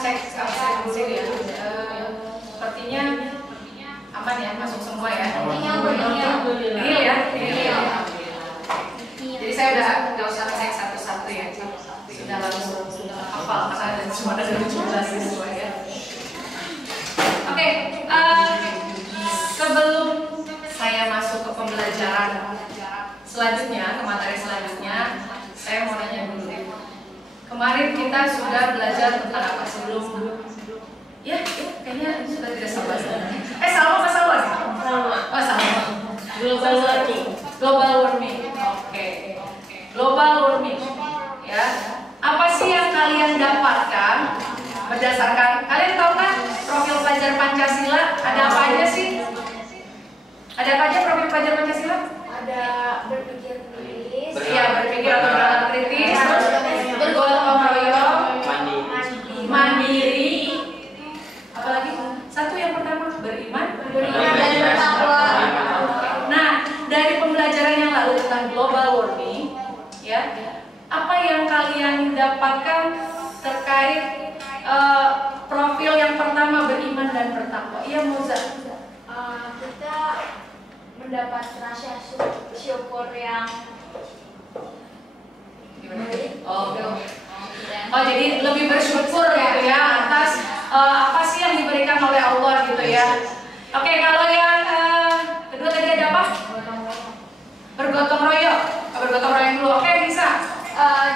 cek sini ya. Sepertinya aman ya, masuk semua ya. Ini ya. Jadi saya udah nggak usah cek satu-satu ya. Sudah langsung hafal karena ada cuma ada 17 semua ya. Oke, sebelum saya masuk ke pembelajaran selanjutnya, ke materi selanjutnya, saya mau nanya dulu. Kemarin kita sudah belajar tentang apa sebelum? Ya, kayaknya sudah tidak sabar. Salma apa Salwa? Oh, Salma. Global warming. Global warming. Oke. Global warming. Ya. Apa sih yang kalian dapatkan berdasarkan kalian tahu kan profil pelajar Pancasila ada apa aja sih? Ada apa aja profil pelajar Pancasila? Ada berpikir kritis. Iya, berpikir atau berpikir kritis. Bergotong royong, mandiri. Apalagi satu yang pertama beriman dan bertakwa. Nah, dari pembelajaran yang lalu tentang global warming, ya, apa yang kalian dapatkan terkait profil yang pertama beriman dan bertakwa? Iya, Moza. Kita mendapat rasa syukur yang Oh, jadi lebih bersyukur gitu ya atas apa sih yang diberikan oleh Allah gitu ya. Oke, kalau yang kedua tadi ada apa? Bergotong royong. Bergotong royong dulu. Oke, bisa.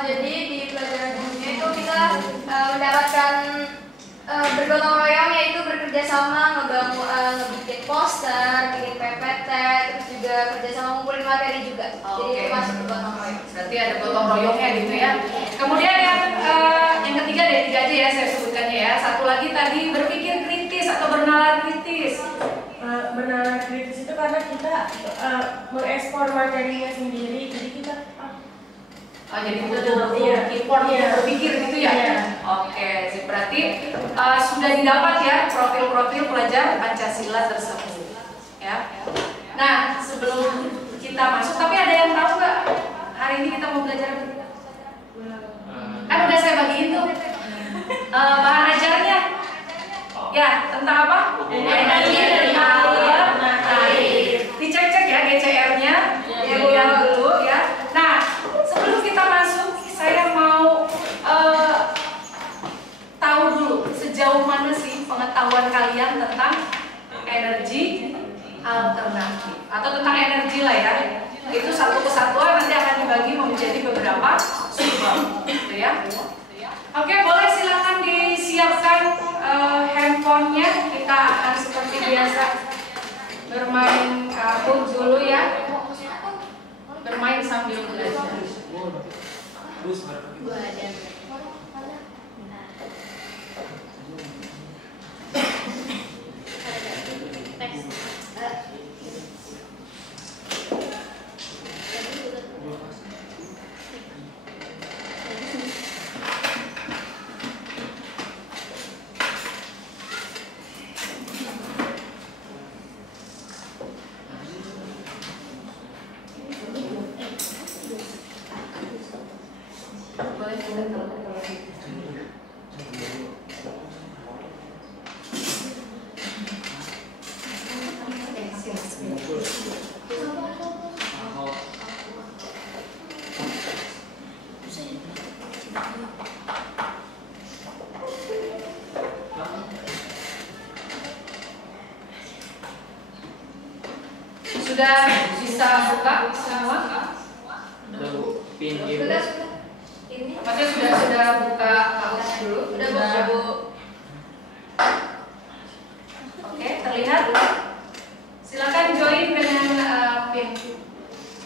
jadi di pelajaran umumnya itu kita mendapatkan bergotong royong, yaitu bekerja sama ngebikin poster, bikin PPT, terus juga kerjasama ngumpulin materi juga. Jadi itu masuk bergotong royong. Berarti ada gotong royongnya gitu ya. Kemudian yang ketiga deh, tiga aja ya saya sebutkannya ya. Satu lagi tadi berpikir kritis atau bernalar kritis. Bernalar kritis itu karena kita mengekspor materinya sendiri, jadi kita jadi betul-betul import berpikir gitu ya. Iya. Oke, berarti sudah didapat ya profil-profil pelajar Pancasila tersebut. Ya. Nah, sebelum kita masuk, tapi ada yang tahu nggak hari ini kita mau belajar apa? Kan udah saya bagiin tuh bahan ajarnya. Ya, tentang apa? Energi dari air, air. Dicek-cek ya GCR-nya, yang dulu ya. Nah, sebelum kita masuk, saya mau tahu dulu sejauh mana sih pengetahuan kalian tentang energi alternatif atau tentang energi lah ya. Itu satu kesatuan nanti akan dibagi menjadi beberapa sumber, gitu ya. Oke, boleh silakan disiapkan handphonenya. Kita akan seperti biasa bermain kartu dulu ya. Bermain sambil belajar. Boleh kita sudah bisa buka semua? Sudah. Ini Maksudnya sudah buka kamus dulu? udah Bu. Oke, terlihat? Silakan join dengan pin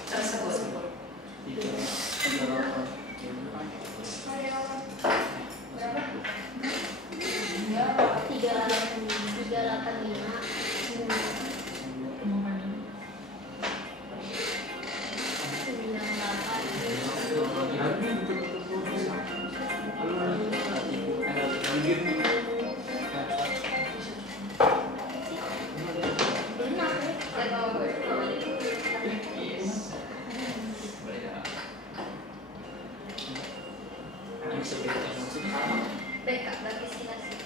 tersebut. Backup bagi sinasi.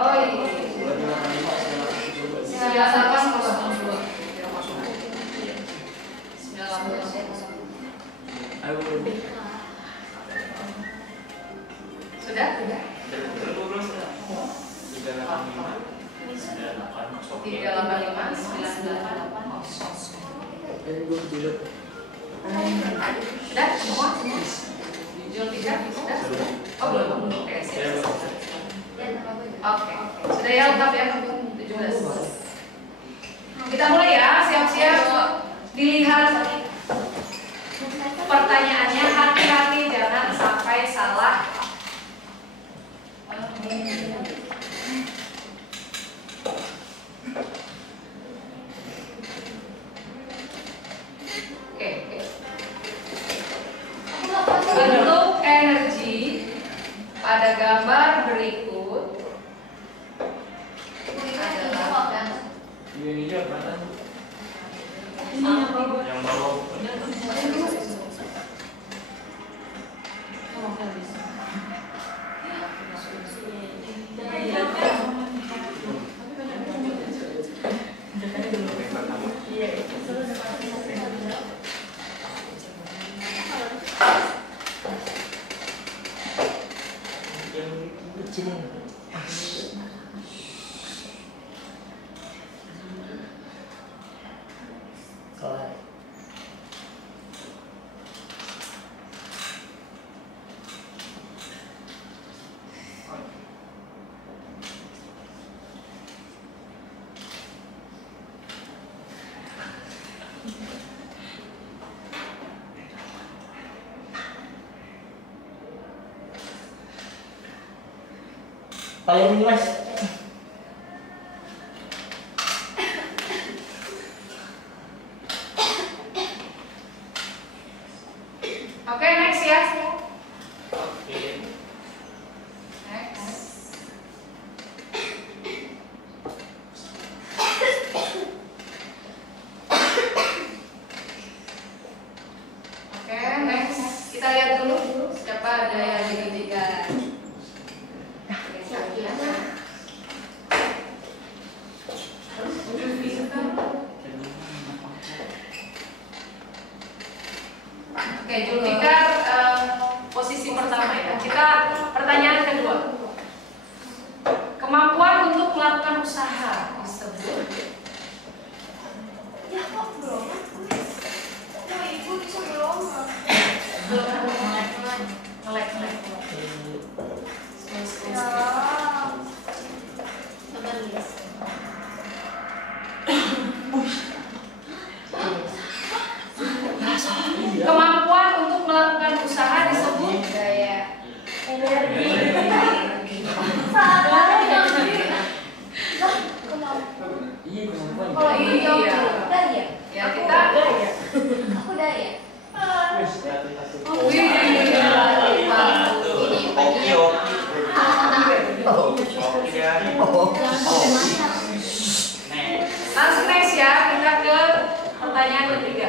Oh iya. 9802. Sudah? 385 Sudah semua? Jul 3 sudah? Oh belum. Oke, siap. Oke, sudah ya lengkap ya 17. Kita mulai ya, siap-siap. Dilihat pertanyaannya, hati-hati jangan sampai salah. Oke. Bentuk energi pada gambar berikut adalah payung ini mas. Oke, next ya. Oke. Next. Oke, next. Kita lihat dulu siapa ada yang dihentikan. Oke, Julfikar posisi pertama ya. Kita pertanyaan kedua. Kemampuan untuk melakukan usaha disebut. Ya kok belum? Oh ibu bisa belum? Ngelek. Ya. Kemampuan untuk melakukan usaha disebut Daya. Energi. Salah. Iya kemampuan. Kalau ibu Iya. jawab daya. ya kita. Aku daya. Wih, Tokyo. langsung next ya, kita ke pertanyaan ketiga.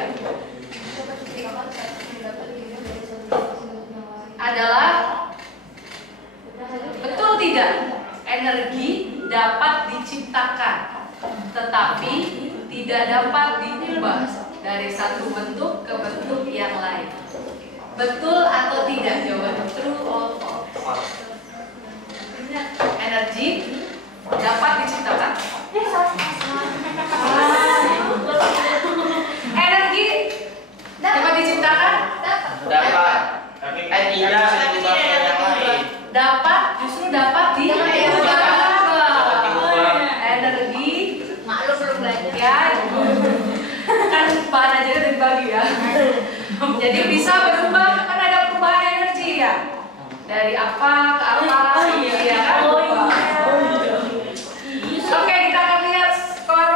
Adalah betul tidak energi dapat diciptakan tetapi tidak dapat diubah dari satu bentuk ke bentuk yang lain? Betul atau tidak? Jawaban true or false. Energi dapat diciptakan. Energi dapat diciptakan? Dapat. Tapi tidak bisa diubah ke yang lain. Dapat, justru dapat diubah. Energi Maklum belum belajar. ya kan bahan aja udah dibagi ya. Jadi bisa berubah, kan ada perubahan energi ya. Dari apa ke apa, ya kan? Oke, kita akan lihat skor.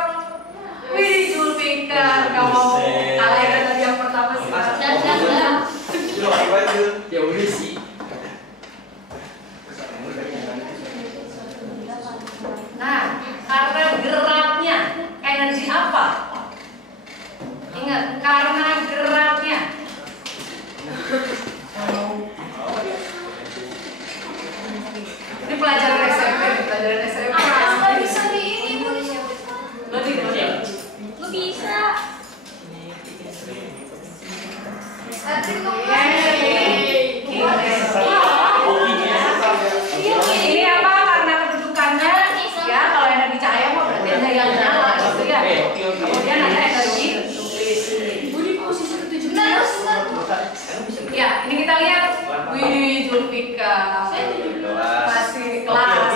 Wih, Julfikar, kamu kalah ya tadi yang pertama sih. Ya udah sih. Nah, karena geraknya energi apa? Ingat, karena geraknya. Ini pelajaran SMP, pelajaran SMP. Nggak bisa di ini, Bu. Lo bisa. Electric tuh. Ini apa? Karena kedudukannya ya, kalau energi cahaya mah berarti ada yang nyala gitu ya. Kemudian ada energi Budi posisi ke-17. ya, ini kita lihat. Wih, Julfika masih kelas.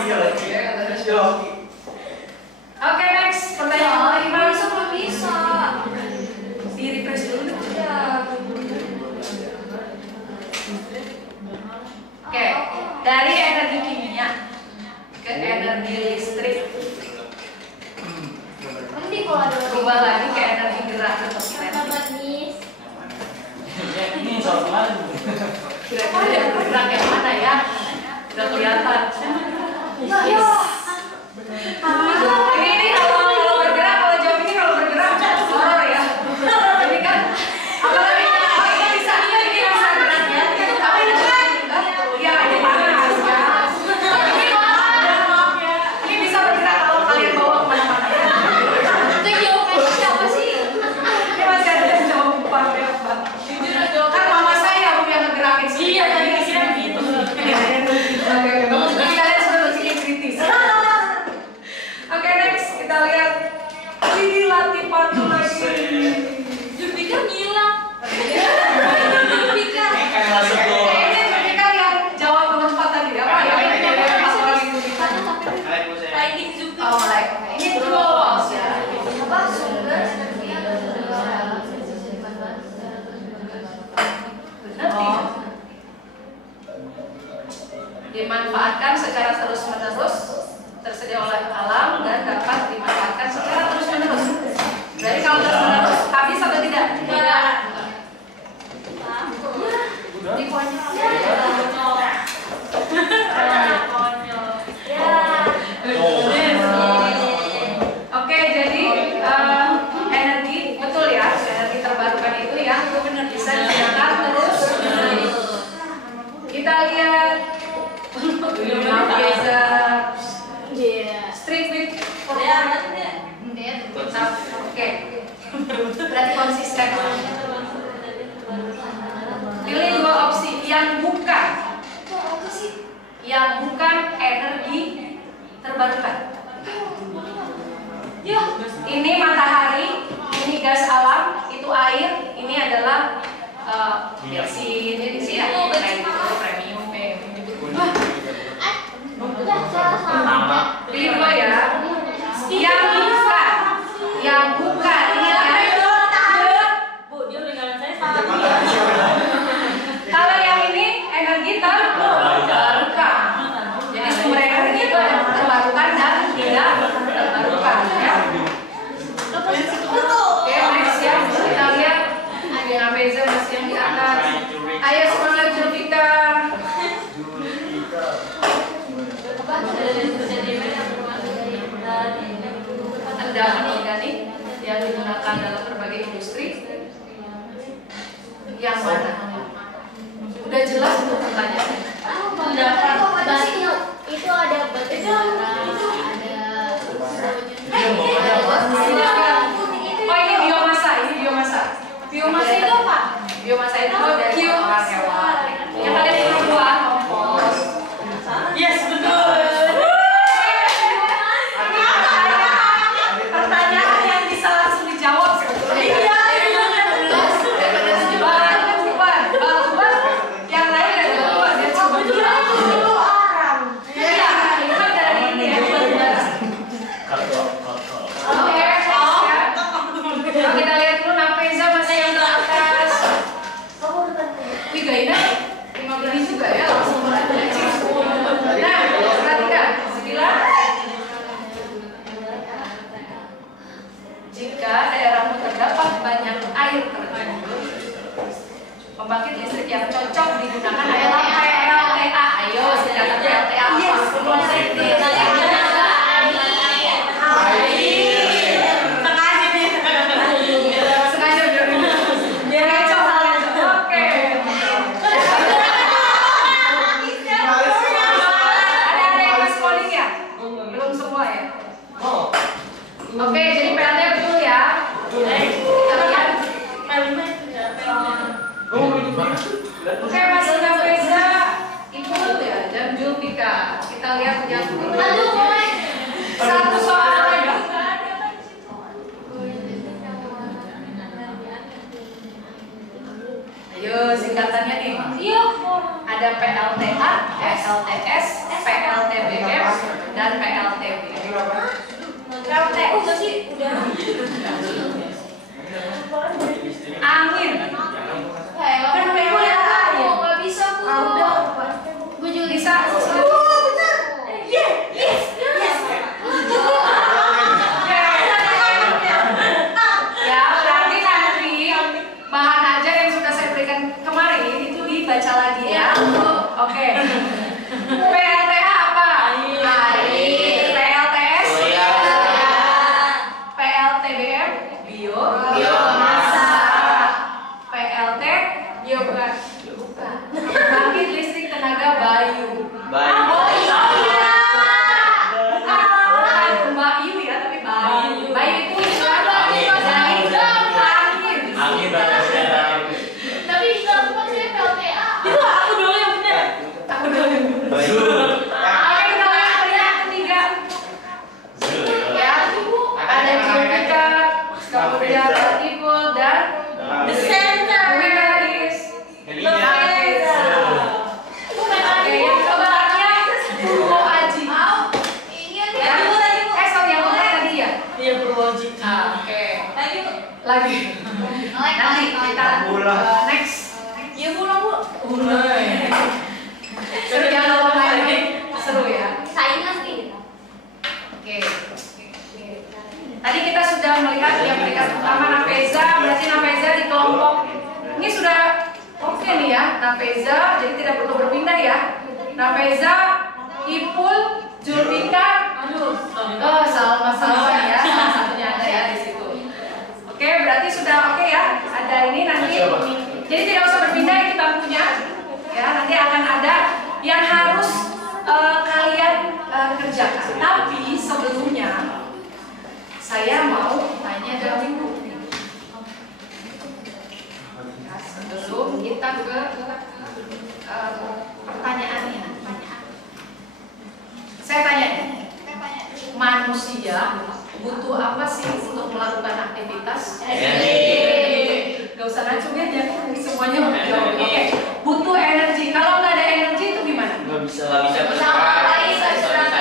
Oke, next pertanyaan kelima. Belum bisa. Di refresh dulu. Ya. Oke, dari energi kimia ke energi listrik, Mending kalau ada berubah lagi ke energi gerak atau kinetik. Miss. Ini soal kemarin. Kira-kira gerak yang mana ya? Udah kelihatan. Ya. Ini kalau bergerak, kalau jawab ini kalau bergerak horor ya. Ini kan apalagi ini bisa gerak ya. Tapi ya ini panas ya. Ini bisa bergerak kalau kalian bawa kemana-mana ya. Itu jawabannya siapa sih? Ini masih ada yang jawab ya, Pak. Kan mama saya yang ngegerakin sendiri. Iya, tadi kira gitu. Oke, bagus. Berarti kalian sudah berpikir kritis. Oke, next kita lihat. Ini latih patu lagi. Jupika ngilang. Jupika. Kayaknya Jupika yang jawab teman-teman tadi apa ya? Patu lagi Jupika. Lighting Jupika. Oh, like. Ini dua walls ya. Apa sumber energinya Oh. Dimanfaatkan secara terus-menerus, tersedia oleh alam dan dapat dimanfaatkan secara terus-menerus. Jadi kalau terus-menerus habis atau tidak? Tidak. Di konyol. Oke, jadi energi betul ya, energi terbarukan itu yang bisa digunakan terus. Kita lihat biasa street with oke, berarti konsisten. Pilih dua opsi yang bukan energi terbarukan. Ya. Ini matahari, ini gas alam, itu air, ini adalah bensin, premium. Pilih dua ya. Yang bukan ini ya. Kalau yang ini energi terbarukan. Jadi sumber energi itu ada terbarukan dan tidak terbarukan ya. Oke, next ya. Kita lihat ada Beza masih yang di atas. Ayo semangat Julfika. Endapan organik yang digunakan dalam berbagai industri. Yang mana? Udah jelas untuk pertanyaannya. Endapan itu ada batu bara, Oh, ini biomasa, Biomasa itu apa? Biomasa itu dari hewan-hewan. Yang kalian pernah buat kompos. Yes, betul. Pertanyaan yang bisa langsung dijawab sebetulnya. Iya. Yang lain ada dua. Dia coba dulu orang. Iya, itu dari ini ya. Oke, kita lihat dulu Nafeza masih yang teratas. Wih, Gaina 15 juga ya, langsung belajar. Nah, perhatikan, 9. Jika daerahmu terdapat banyak air terjun, pembangkit listrik yang cocok digunakan adalah PLTA. Ayo, singkatan PLTA apa? Oke, jadi PLT betul ya. Kita lihat. Oke, Mas Nafeza, Ibu ya, dan Julfika. Kita lihat yang satu soal lagi. Ayo singkatannya nih. Ada PLTA, PLTS, PLTBM, dan PLTB. PLTU gak sih? Udah. Angin. Kan PLTU nggak bisa Bu. Gue juga Bisa. Ya, berarti nanti bahan ajar yang sudah saya berikan kemarin itu dibaca lagi ya. Oke. PLTA apa? Air. PLTS? PLTBM? Biomasa. PLT? Biogas. Pembangkit listrik tenaga bayu. Oh iya. Bukan Mbak Yu ya, tapi bayu. Bayu itu Angin banget. tapi di dalam saya PLTA. Aku dulu yang benar. aku dulu. Zul. Oke, kita lihat yang ketiga. Ya, ada Julfika, kemudian Latiful dan The center. winner is Helinya. Oke, yang keempatnya Bu Aji. Ya. Sorry, yang keempat tadi ya. Iya Purwoji. Oke. Lagi. Nanti kita next. Ya pulang Bu. Seru ya kalau main ini. Seru ya. Saingan nih. Oke. Tadi kita sudah melihat yang peringkat pertama Nafeza, berarti Nafeza di kelompok ini sudah oke nih ya. Nafeza, jadi tidak perlu berpindah ya. Nafeza, Ipul, Julfika, Salma ya, salah satunya ada ya di situ. Oke, berarti sudah oke ya. Ada ini nanti. Jadi tidak usah berpindah itu bangkunya. Ya, nanti akan ada yang harus kalian kerjakan. Tapi sebelumnya saya mau tanya dari Bu. Sebelum kita ke pertanyaannya. Saya tanya, manusia butuh apa sih untuk melakukan aktivitas? Gak usah ngacung aja, semuanya mau jawab. Oke, butuh energi. Kalau nggak ada energi itu gimana? Nggak bisa bergerak, Bisa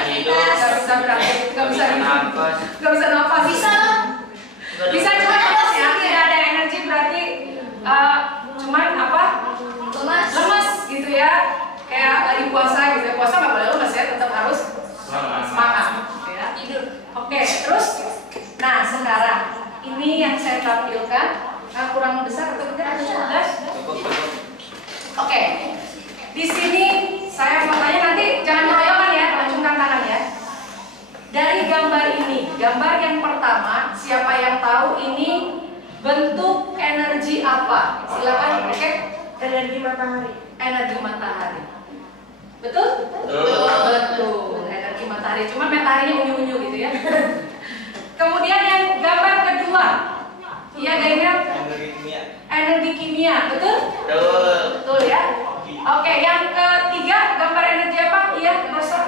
hidup, Nggak bisa beraktivitas, nggak bisa nafas. nggak bisa nafas. Bisa cuma lemas ya, tidak ada energi berarti cuman apa? Lemas gitu ya. Kayak lagi puasa gitu ya. Puasa nggak boleh lemas ya, tetap harus semangat gitu ya. Oke, terus nah sekarang ini yang saya tampilkan kurang besar atau tidak ada 11? Oke. Di sini saya mau tanya, nanti jangan keroyokan ya, acungkan tangan ya. Dari gambar ini, gambar yang pertama, siapa yang tahu ini bentuk energi apa? Silakan. Oke. Energi matahari. Energi matahari. Betul? Betul. Energi matahari. Cuma mataharinya unyu-unyu gitu ya. Kemudian yang gambar kedua, iya Gainer? Energi kimia. Betul? Betul ya. Oke, yang ketiga gambar energi apa? Iya, Rosa.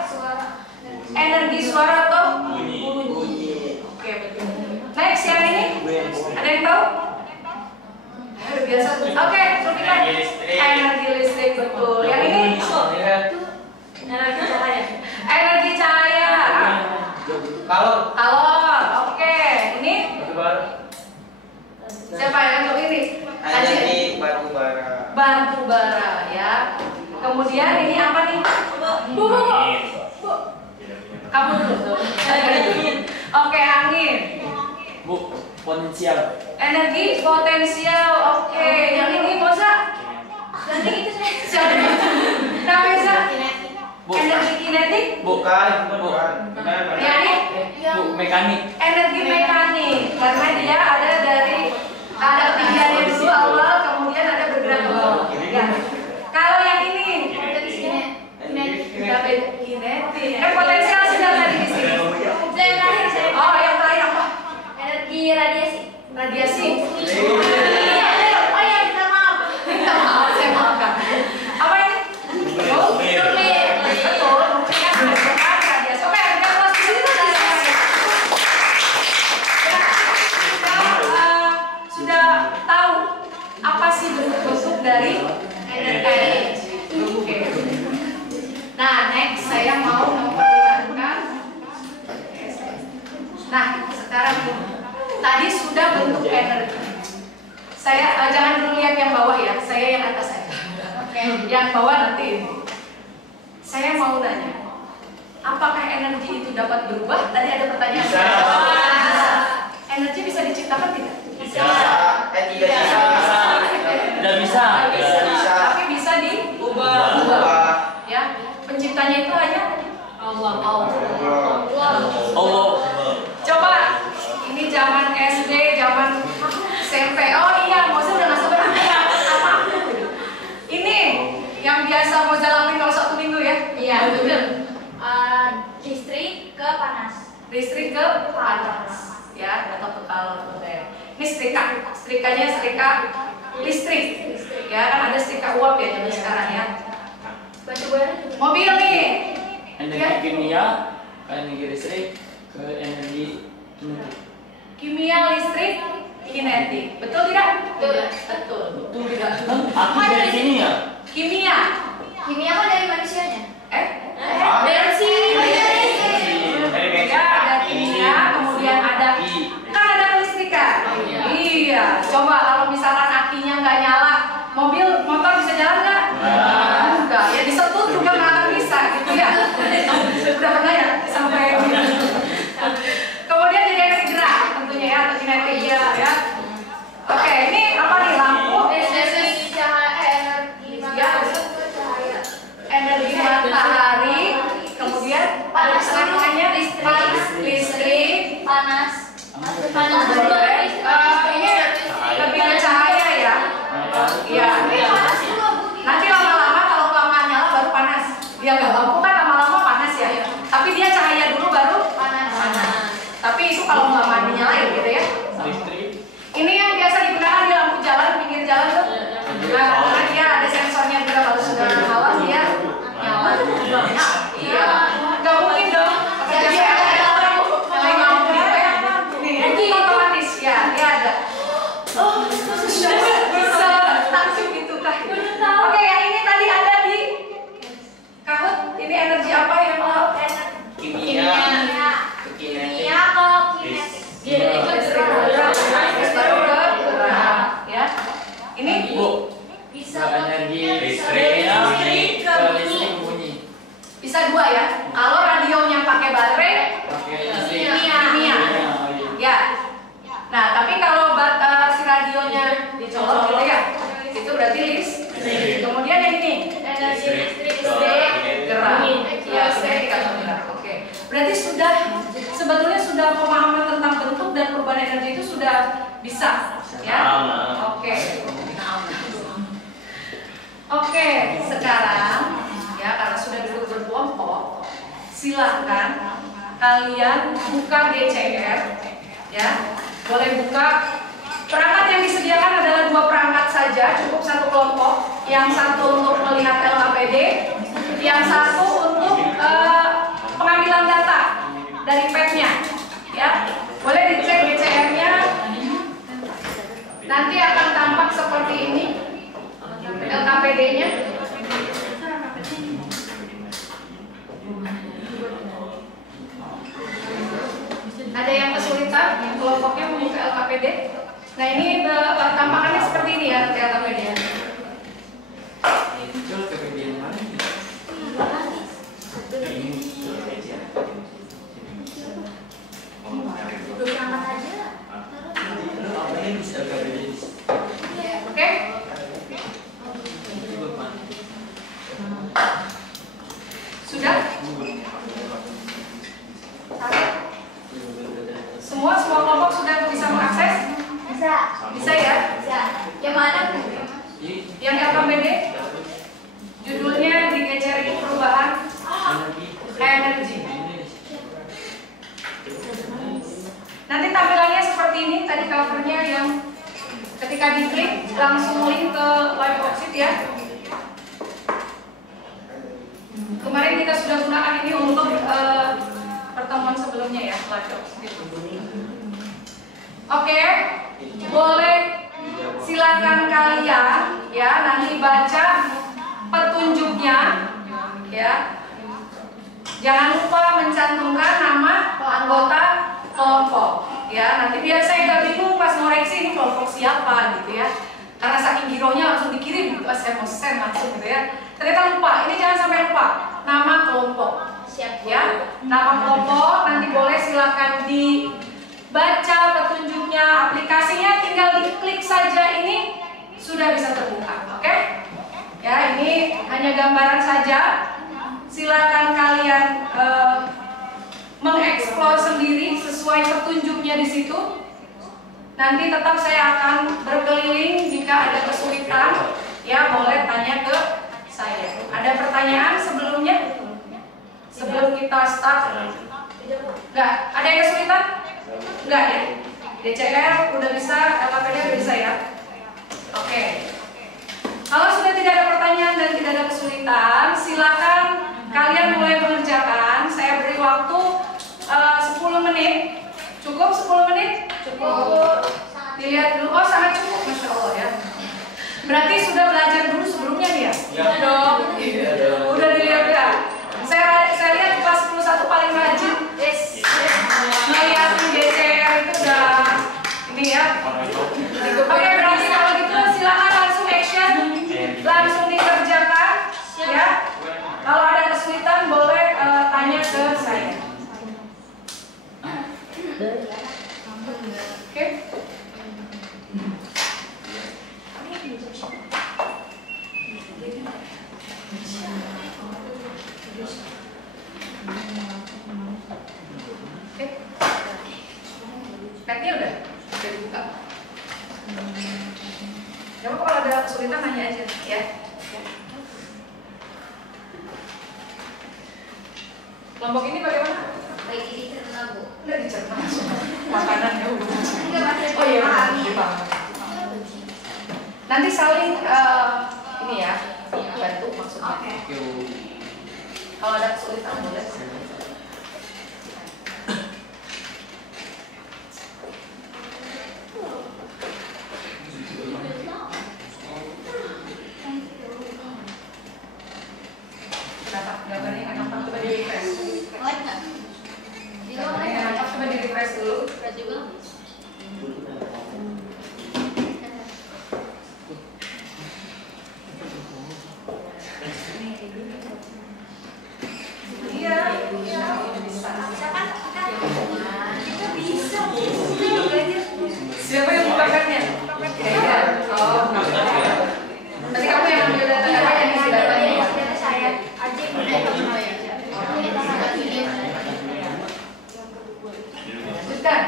Energi suara atau bunyi. Oke, betul. Next yang ini, ada yang tahu? Udah biasa. Oke, Zulfika. Energi listrik, betul. Yang ini? Energi cahaya. Energi cahaya. Kalor. Oke, ini siapa yang tahu ini? Energi batu bara. Batu bara ya. Kemudian ini apa nih? Bu. Kamu dulu. Oke, angin. Bu, potensial. Energi potensial. Oke, yang ini Moza. Nanti itu saya. Nafeza. Bu. Energi kinetik. Bukan. Ya ini Bu, mekanik. energi mekanik. Karena dia ada dari ada tinggalnya dulu awal, kemudian ada bergerak ke bawah. Ya. Kalau yang ini kinetik. Potensial sudah tadi di sini. Oh, yang terakhir apa? sekarang tadi sudah bentuk energi. Saya jangan dulu lihat yang bawah ya, saya yang atas saja. Oke, yang bawah nanti. Saya mau nanya, apakah energi itu dapat berubah? Tadi ada pertanyaan. Bisa. Energi bisa diciptakan tidak? Bisa. Tidak bisa. Tidak bisa. Bisa. Tapi bisa diubah. Ya, penciptanya itu hanya Allah. Allah. Coba, ini zaman SD, zaman SMP. Oh iya, Moza udah nggak sabar. Apa? Ini yang biasa Moza lakuin kalau Sabtu Minggu ya? Iya. Betul. Listrik ke panas. Listrik ke panas. Ya, atau kekal model. Ini setrikanya setrika listrik. Ya, kan ada setrika uap ya zaman sekarang ya. Mobil nih. Energi kimia, ke energi listrik, ke energi kinetik. Kimia, listrik, kinetik. Betul tidak? Betul. Betul tidak? Aku dari kimia. Kimia. Kimia kan dari manusianya. Dari sini. Dari Ya, ada kimia, kemudian ada kan ada kelistrikan. Iya. Coba kalau misalkan akinya nggak nyala, mobil, motor bisa jalan nggak? Enggak. Ya disentuh juga nggak akan bisa, gitu ya. Udah pernah ya sampai. Kemudian jadi energi gerak, tentunya ya, atau kinetik ya. Oke, ini apa nih lampu? Energi cahaya. Energi matahari, kemudian Panas namanya listrik, panas. Panas juga. Ini lebih ke cahaya ya. Iya. Panas juga, Bu. Nanti lama-lama kalau kelamaan nyala baru panas. Dia nggak lampu kan lama-lama panas ya. Tapi dia cahaya dulu baru Panas. Tapi itu kalau kelamaan dinyalain gitu ya. Listrik. Ini yang biasa digunakan di lampu jalan, pinggir jalan tuh. Nah, karena dia ada sensornya juga kalau sudah malam dia nyala. Iya. Nggak mungkin dong. Jadi ada orang yang lampu gitu ya. Ini otomatis ya, dia ada. Oh, bisa langsung gitu kah? Oke, yang ini tadi ada di kahut. Ini energi apa yang mau? Kimia. Kimia ke kinetik. Terus baru ke gerak, ya. Ini Bu, Bisa ke energi Listrik. ke listrik bunyi. bisa dua ya. Kalau radionya pakai baterai, Pakai listrik. kimia. Oh, iya. Ya. Nah, tapi kalau si radionya dicolok gitu ya, itu berarti listrik. Kemudian yang ini energi listrik. gerak. Ya, listrik atau gerak. Oke. Berarti sebetulnya sudah pemahaman tentang bentuk dan perubahan energi itu sudah bisa, ya. Oke. Oke, sekarang ya karena sudah duduk berkelompok, silakan kalian buka GCR, ya. Boleh buka. Perangkat yang disediakan adalah 2 perangkat saja, cukup satu kelompok. Yang satu untuk melihat LKPD, yang satu untuk pengambilan data dari pad-nya, ya. Boleh dicek GCR-nya. Nanti akan tampak seperti ini LKPD-nya. Ada yang kesulitan kelompoknya membuka LKPD. Nah, ini tampakannya seperti ini ya nanti LKPD-nya. Jual ke bagian mana nih? Oke? Sudah? Semua kelompok sudah bisa mengakses? Bisa. Bisa ya? Bisa. Yang mana, Bu? Yang LKPD? Judulnya digejerin perubahan energi. Nanti tampilannya seperti ini. Tadi covernya yang ketika diklik langsung link ke live worksheet ya. Kemarin kita sudah gunakan ini untuk pertemuan sebelumnya ya, live worksheet. Oke, boleh silakan kalian ya nanti baca petunjuknya ya. Jangan lupa mencantumkan nama anggota kelompok Ya, nanti biar saya nggak bingung pas ngoreksi ini kelompok siapa gitu ya. Karena saking gironya langsung dikirim gitu, saya mau send langsung gitu ya. Ternyata lupa, ini jangan sampai lupa nama kelompok. Siap Ya, nama kelompok nanti boleh silakan dibaca petunjuknya, aplikasinya tinggal diklik saja ini sudah bisa terbuka, oke? Ya, ini hanya gambaran saja. Silakan kalian mengeksplor sendiri sesuai petunjuknya di situ. Nanti tetap saya akan berkeliling jika ada kesulitan, ya boleh tanya ke saya. Ada pertanyaan sebelumnya? Sebelum kita start? Enggak? Ada yang kesulitan? Enggak ya? DCR udah bisa, LKPD udah bisa ya? Oke. Kalau sudah tidak ada pertanyaan dan tidak ada kesulitan, silakan kalian mulai mengerjakan. Saya beri waktu 10 menit. Cukup 10 menit? Cukup. Dilihat dulu. Oh, sangat cukup, Masya Allah ya. Berarti sudah belajar dulu sebelumnya nih ya? Ya. Dong. Udah dilihat ya. Saya lihat kelas 11 paling rajin. Yes. Ngeliatin DCR itu udah ini ya. Oke, berarti kalau gitu silakan langsung action, langsung dikerjakan ya. Kalau ada kesulitan boleh tanya ke saya. Oke. Oke. Petnya udah dibuka. Jangan lupa kalau ada kesulitan nanya aja ya. Kelompok ini bagaimana? Lagi dicerna, Bu. Udah dicerna makanannya udah. Enggak masih Oh iya, dipahami. dipahami. Nanti saling ini ya, bantu maksudnya. Oke. Kalau ada kesulitan boleh. Kenapa? Gambarnya nggak nampak, coba di refresh. Like nggak? Di luar Gambarnya nggak nampak, coba di refresh dulu. berat juga. Iya, bisa. Kita bisa, Bu. Siapa yang bukakannya? Iya. Oh. Nanti kamu yang ambil data-data yang isi datanya. Data saya aja yang buka. Lanjutkan.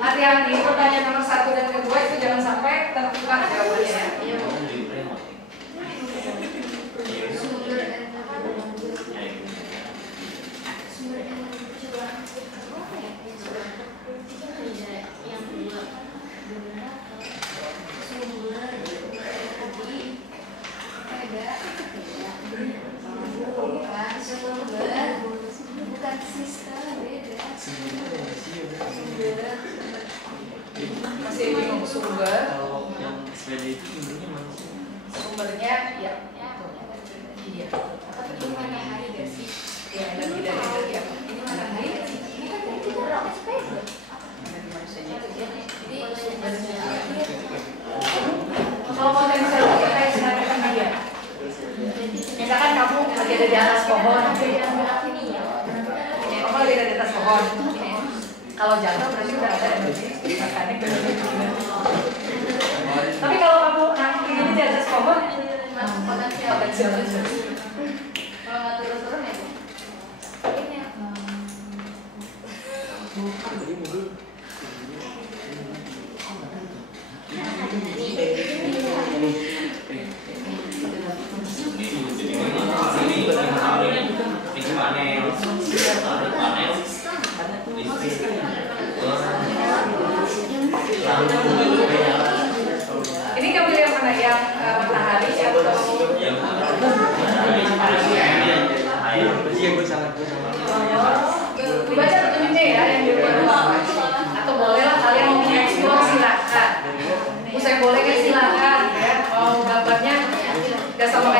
Hati-hati, pertanyaan nomor 1 dan kedua itu jangan sampai tertukar jawabannya. Bukan sistem, beda. Masih bingung sumber? Kalau yang sepeda itu sumbernya mana sih? Sumbernya ya. Iya. Tapi mana hari gak sih? Ya, energi dari energi apa? Ini mana hari? Ini kan tadi kita pakai sepeda. Energi manusianya. Jadi sumbernya Kalau potensial kita silakan dia. Misalkan kamu lagi ada di atas pohon, ini ya. kamu lagi ada di atas pohon. Kalau jatuh berarti udah ada energi mekanik dan energi. Tapi kalau kamu nanti di atas pohon, potensial. Kalau nggak turun-turun ya, Bu? Ini ya. Ini kamu yang mana, yang matahari atau dibaca petunjuknya ya yang di rumah, atau bolehlah kalian mau mengeksplor silakan.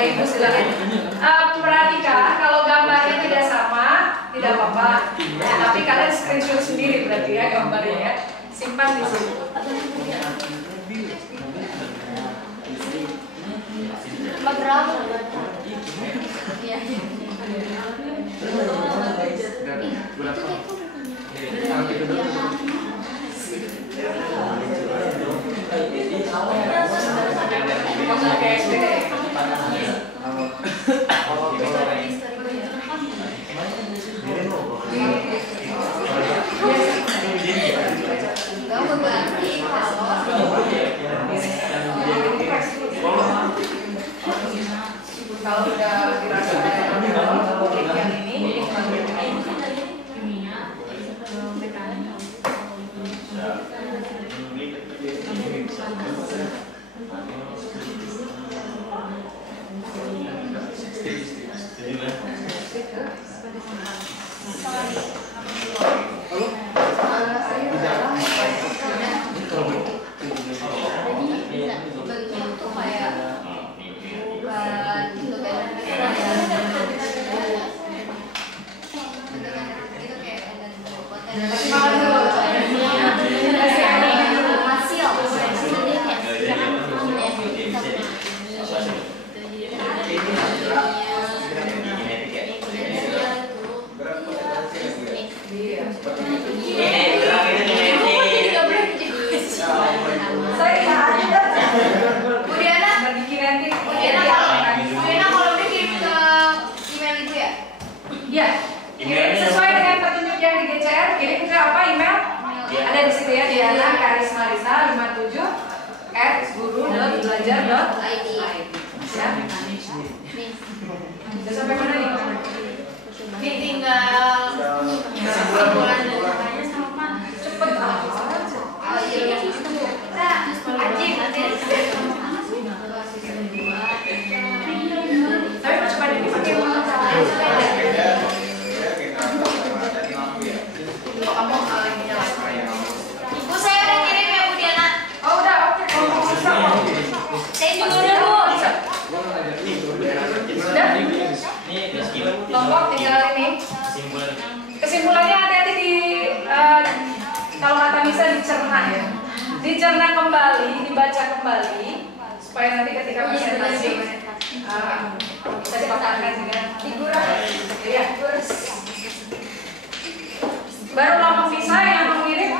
Bapak Ibu silakan. Perhatikan kalau gambarnya tidak sama, tidak apa-apa. Tapi kalian screenshot sendiri berarti ya gambarnya ya. Simpan di sini. Berapa? Iya. Kalau udah dirasa yang ini sesuai dengan petunjuk yang di GCR, kirim ke apa email? Ada di situ ya, Diana Karismarisa 57@guru.belajar.id. Ya. Sudah sampai mana nih? Ini tinggal kesimpulan dari sama Cepet tapi mau coba dipakai kamu Bu, saya udah kirim ya Bu Diana. oh udah oke bisa Saya juga udah Bu. sudah kelompok tinggal ini kesimpulannya hati-hati di kalau kata Misa dicerna ya, dicerna kembali, dibaca kembali supaya nanti ketika presentasi bisa dipaparkan dengan figuran ya. Baru lama Visa yang mengirim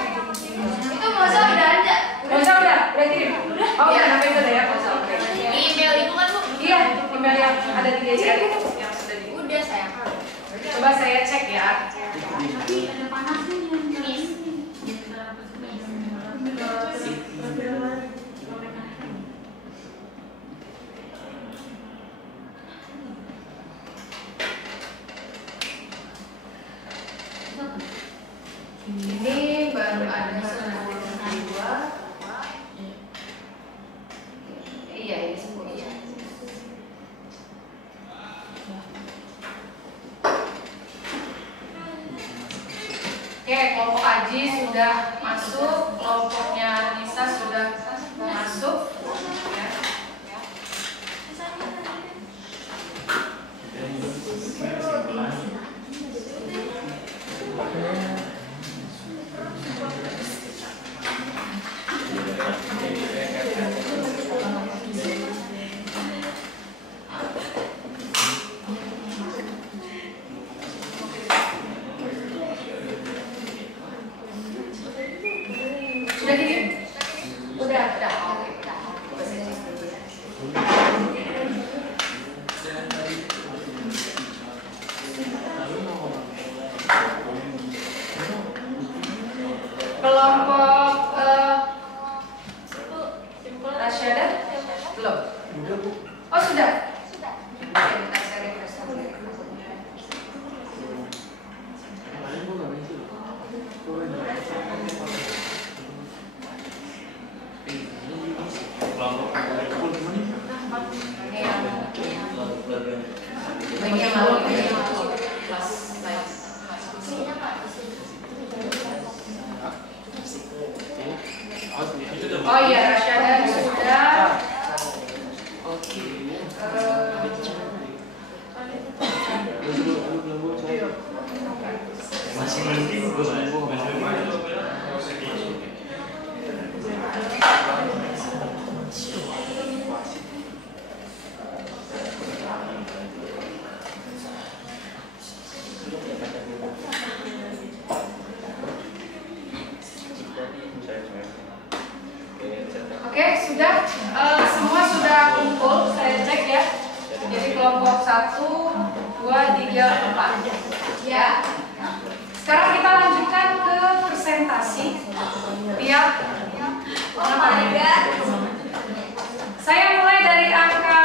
Itu Moza udah ada. Moza udah kirim. Oh udah sampai itu deh ya Moza. Oke. Email itu kan Bu? Iya, email yang ada di GCR itu yang sudah di. Udah sayang. Coba saya cek ya. Ini baru ada 10.2. Iya, ini 10 ya. Oke, kelompok Aji sudah masuk, kelompoknya Nisa sudah masuk. Ya. Sudah kirim? Udah. Oke, udah. Coba saya cek dulu ya. Kelompok Rasyada? Belum? Oh sudah? Oke, bentar saya refresh dulu. Ini yang lalu ini kelas lain. Oh iya, Rasyada sudah. Masih mending gue sembuh kan. Oke, sudah semua sudah kumpul, saya cek ya. Jadi kelompok 1, 2, 3, 4. Ya. Sekarang kita lanjutkan ke presentasi tiap lembaga. Saya mulai dari angka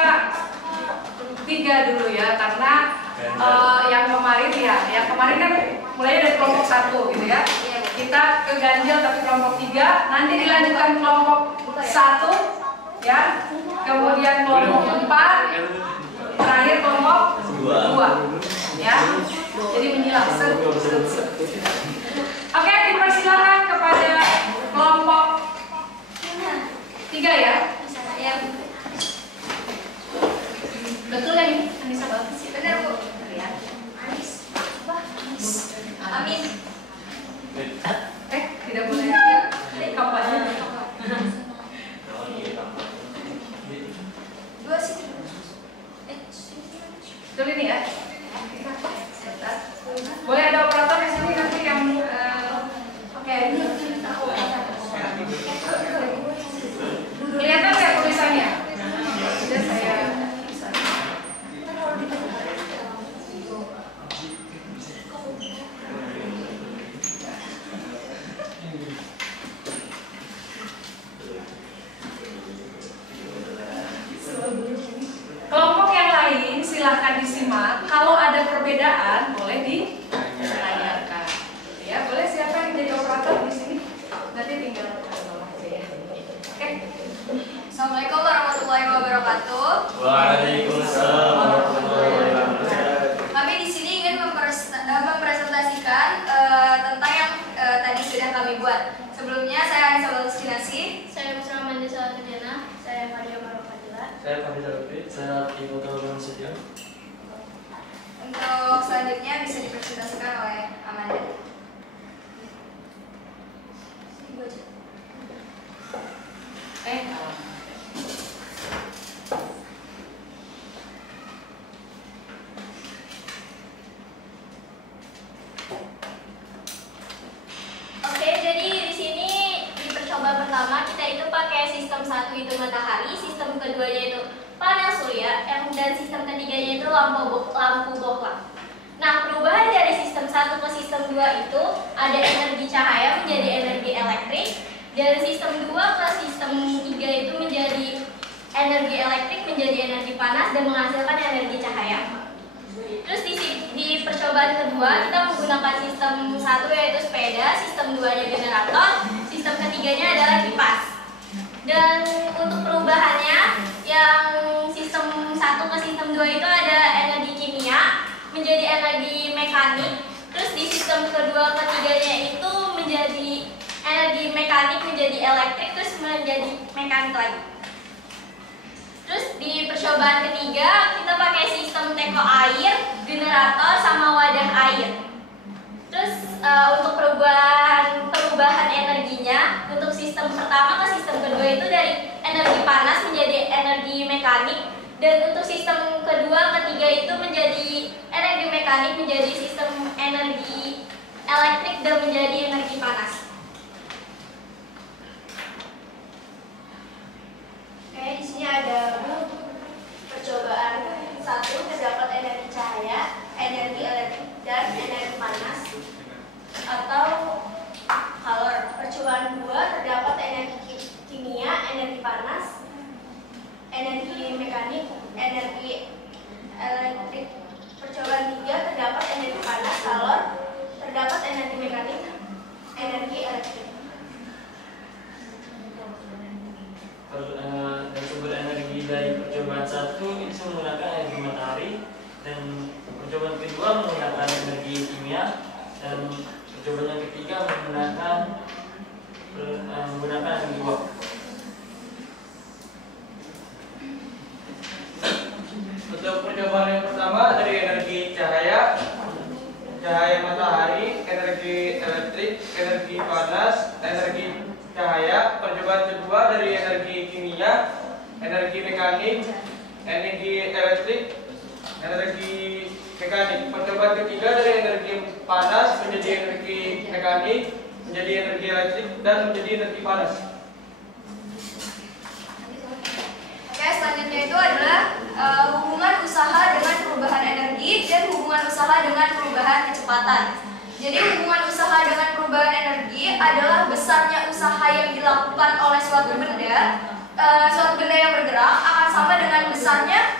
3 dulu ya, karena yang kemarin kan mulai dari kelompok 1 gitu ya. Kita ke ganjil tapi kelompok 3, nanti dilanjutkan kelompok 1 ya, kemudian kelompok 4, terakhir kelompok 2 ya. Jadi menyilang. Oke, dipersilakan kepada kelompok 3 ya. Betul kan ini? Anissa bagus sih. Benar, Bu. Ya. Anis. Amin. Tidak boleh kampanye. Dua sih. Betul ini ya. Boleh ada operator di sini nanti yang oke. Kelihatan nggak tulisannya? Sudah saya bisa. Kelompok yang lain silahkan disimak. Kalau ada perbedaan boleh ditanyakan. Ya, boleh siapa yang jadi operator di sini? Nanti tinggal tolong aja ya. Oke. Assalamualaikum warahmatullahi wabarakatuh. Waalaikumsalam warahmatullahi wabarakatuh. Kami di sini ingin mempresentasikan tentang yang tadi sudah kami buat. Sebelumnya saya Anissa Baluskinasi. Saya Musra Mandisa Kejana. Saya Fadia Marokadila. Saya Fahri Lutfi, saya Ibu Tolong Setia. Untuk selanjutnya bisa dipresentasikan oleh Amanda. Ibu aja. Oke, jadi di sini di percobaan pertama kita itu pakai sistem 1 itu matahari, sistem keduanya itu panel surya, dan sistem ketiganya itu lampu bohlam. Nah, perubahan dari sistem 1 ke sistem 2 itu ada energi cahaya menjadi energi elektrik, dari sistem 2 ke sistem 3 itu menjadi energi elektrik menjadi energi panas dan menghasilkan energi cahaya. Terus di percobaan kedua kita menggunakan sistem 1 yaitu sepeda, sistem 2-nya generator, sistem ketiganya adalah kipas. Dan untuk perubahannya yang sistem 1 ke sistem 2 itu ada energi kimia menjadi energi mekanik. Terus di sistem kedua ketiganya itu menjadi energi mekanik menjadi elektrik terus menjadi mekanik lagi. Terus di percobaan ketiga kita pakai sistem teko air, generator sama wadah air. Terus untuk perubahan energinya untuk sistem pertama ke sistem kedua itu dari energi panas menjadi energi mekanik, dan untuk sistem kedua ketiga itu menjadi energi mekanik menjadi sistem energi elektrik dan menjadi energi panas. Oke, di sini ada percobaan 1 terdapat energi cahaya, energi elektrik dan energi panas atau kalor. Percobaan 2 terdapat energi kimia, energi panas, energi mekanik, energi elektrik. Percobaan 3 terdapat energi panas, kalor, terdapat energi mekanik, energi elektrik. Dan sumber energi dari percobaan 1 itu menggunakan energi matahari, dan percobaan kedua menggunakan energi kimia, dan percobaan yang ketiga menggunakan energi uap. Untuk percobaan yang pertama dari energi cahaya dari energi kimia, energi mekanik, energi elektrik, energi mekanik. Percobaan ketiga dari energi panas menjadi energi mekanik, menjadi energi elektrik, dan menjadi energi panas. Oke, selanjutnya itu adalah hubungan usaha dengan perubahan energi dan hubungan usaha dengan perubahan kecepatan. Jadi hubungan usaha dengan perubahan energi adalah besarnya usaha yang dilakukan oleh suatu benda yang bergerak akan sama dengan besarnya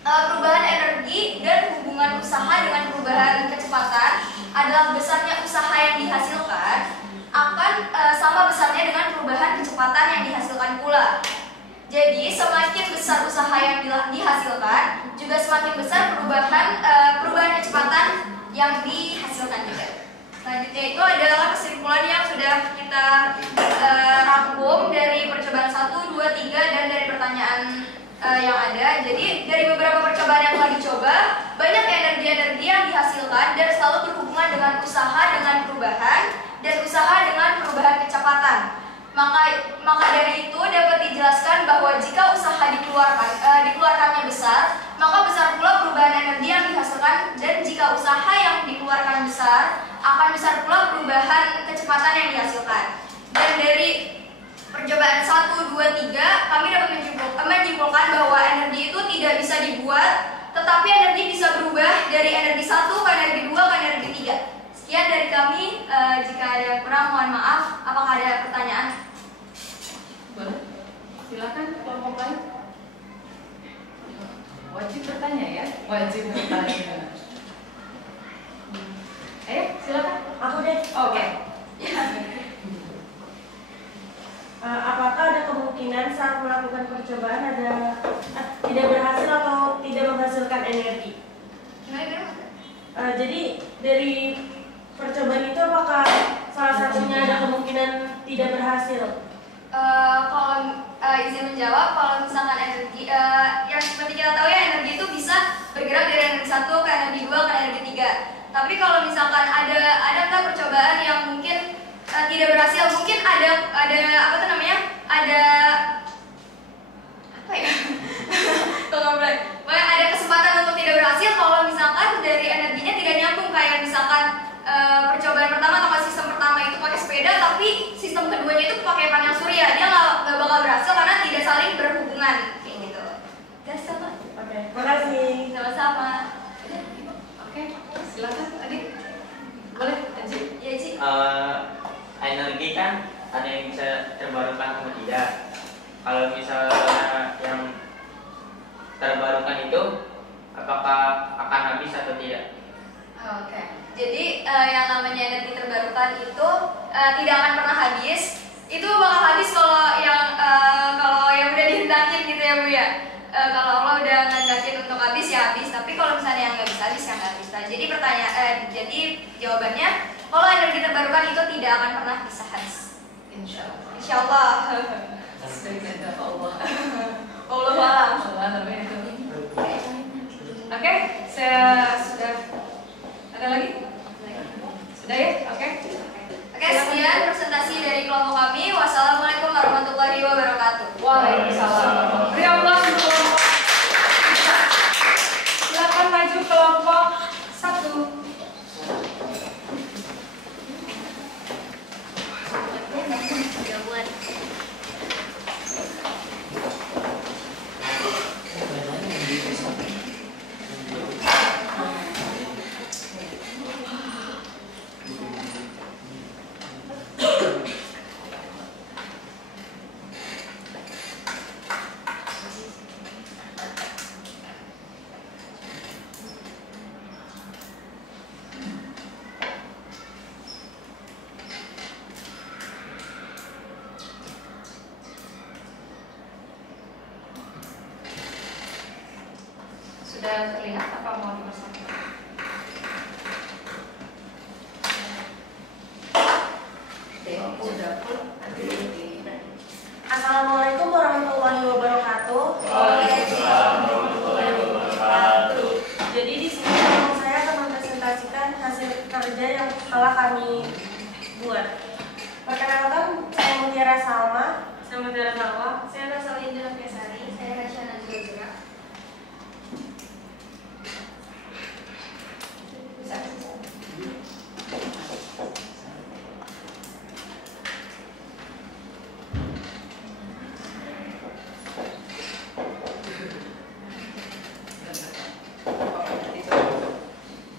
perubahan energi, dan hubungan usaha dengan perubahan kecepatan adalah besarnya usaha yang dihasilkan akan sama besarnya dengan perubahan kecepatan yang dihasilkan pula. Jadi semakin besar usaha yang dihasilkan, juga semakin besar perubahan kecepatan yang dihasilkan juga. Selanjutnya itu adalah kesimpulan yang sudah kita rangkum dari percobaan 1, 2, 3 dan dari pertanyaan yang ada. Jadi dari beberapa percobaan yang telah dicoba, banyak energi-energi yang dihasilkan dan selalu berhubungan dengan usaha dengan perubahan dan usaha dengan perubahan kecepatan. Maka dari itu dapat dijelaskan bahwa jika usaha dikeluarkannya besar, maka besar pula perubahan energi yang dihasilkan, dan jika usaha yang dikeluarkan besar, akan besar pula perubahan kecepatan yang dihasilkan. Dan dari percobaan 1, 2, 3 kami dapat menyimpulkan bahwa energi itu tidak bisa dibuat, tetapi energi bisa berubah dari energi 1 ke energi 2 ke energi 3. Sekian dari kami. Jika ada yang kurang, mohon maaf. Apakah ada pertanyaan? Boleh. Silakan kelompok lain. Wajib bertanya ya. Wajib bertanya. Ayo, silakan. Aku deh. Oke. Apakah ada kemungkinan saat melakukan percobaan tidak berhasil atau tidak menghasilkan energi? Jadi dari percobaan itu apakah salah satunya ada kemungkinan tidak berhasil? Kalau izin menjawab, kalau misalkan energi yang seperti kita tahu ya, energi itu bisa bergerak dari energi 1 ke energi 2 ke energi 3. Tapi kalau misalkan ada nggak percobaan yang mungkin tidak berhasil, mungkin ada apa tuh namanya, ada apa ya? Pokoknya ada kesempatan untuk tidak berhasil kalau misalkan dari energinya tidak nyambung, kayak misalkan percobaan pertama atau sistem pertama itu pakai sepeda, tapi sistem keduanya itu pakai panel surya, dia nggak bakal berhasil karena tidak saling berhubungan kayak gitu. Gas sama. Oke, makasih. Sama-sama. Oke, silakan adik. Boleh, Aji. Ya, Ci. Energi kan ada yang bisa terbarukan atau tidak. Kalau misalnya yang terbarukan itu apakah akan habis atau tidak? Oke. Jadi yang namanya energi terbarukan itu tidak akan pernah habis. Itu bakal habis kalau yang udah dihendakin gitu ya Bu ya. Kalau Allah udah ngendakin untuk habis ya habis. Tapi kalau misalnya yang nggak bisa habis ya nggak habis. Nah, jadi jawabannya, kalau energi terbarukan itu tidak akan pernah bisa habis. Insya Allah. Insya Allah. Sesuai kehendak Allah. Allah alam. Oke, saya sudah. Ada lagi? Sudah ya? Oke. Oke, sekian presentasi dari kelompok kami. Wassalamualaikum warahmatullahi wabarakatuh. Waalaikumsalam. Beri Allah kelompok. Silakan maju kelompok 1. Sudah terlihat apa mau dipersampaikan? Assalamualaikum warahmatullahi wabarakatuh. Waalaikumsalam warahmatullahi wabarakatuh. Jadi di sini saya akan mempresentasikan hasil kerja yang telah kami buat. Perkenalkan, saya Mutiara Salma. Saya Mutiara Salwa. Saya Rosalinda Pesari. Saya Rasyana Zulzura.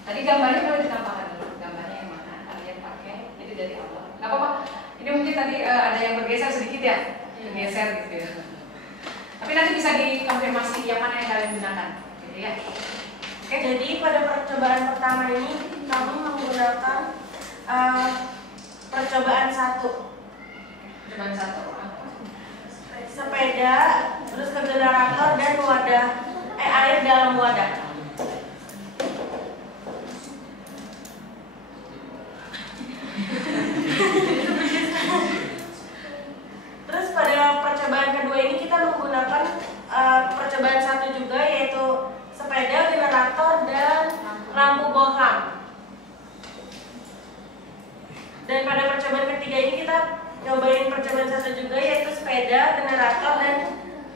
Tadi gambarnya boleh ditampilkan dulu, gambarnya yang mana kalian pakai, jadi dari awal. Nggak apa-apa. Ini mungkin tadi ada yang bergeser sedikit ya, bergeser gitu ya. Tapi nanti bisa dikonfirmasi yang mana yang kalian gunakan, gitu ya. Oke. Jadi pada percobaan pertama ini kami menggunakan percobaan 1. Cuma satu. Sepeda, terus ke generator dan wadah air dalam wadah. Terus pada percobaan kedua ini kita menggunakan percobaan 1 juga, yaitu sepeda, generator dan lampu bohlam. Dan pada percobaan ketiga ini kita nyobain percobaan 1 juga, yaitu sepeda, generator dan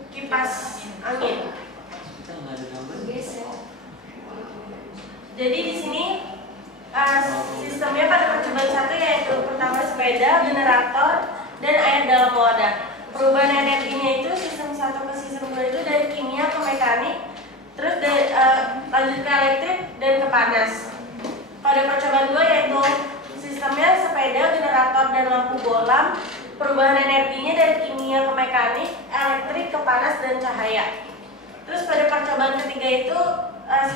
kipas angin. Jadi di sini sistemnya pada percobaan 1 yaitu pertama sepeda, generator dan air dalam wadah. Perubahan energinya itu sistem 1 ke sistem 2 itu dari kimia ke mekanik, terus dari, lanjut ke elektrik dan ke panas. Pada percobaan 2 yaitu sistemnya sepeda, generator dan lampu bohlam. Perubahan energinya dari kimia ke mekanik, elektrik ke panas dan cahaya. Terus pada percobaan ketiga itu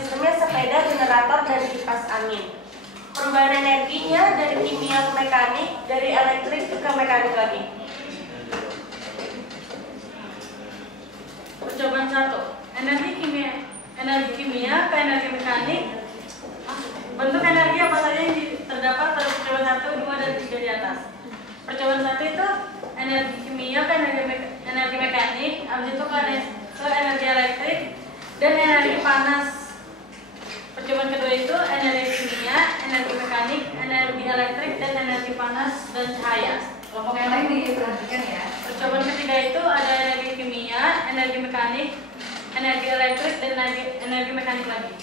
sistemnya sepeda, generator dan kipas angin. Perubahan energinya dari kimia ke mekanik, dari elektrik ke mekanik lagi. Percobaan 1, energi kimia ke energi mekanik. Bentuk energi apa saja yang terdapat pada percobaan 1, 2, dan 3 di atas. Percobaan 1 itu energi kimia ke energi mekanik, habis itu ke energi elektrik dan energi panas. Percobaan kedua itu energi kimia, energi mekanik, energi elektrik dan energi panas dan cahaya. Kelompok yang lain diperhatikan ya. Percobaan ketiga itu ada energi kimia, energi mekanik, energi elektrik dan energi mekanik lagi.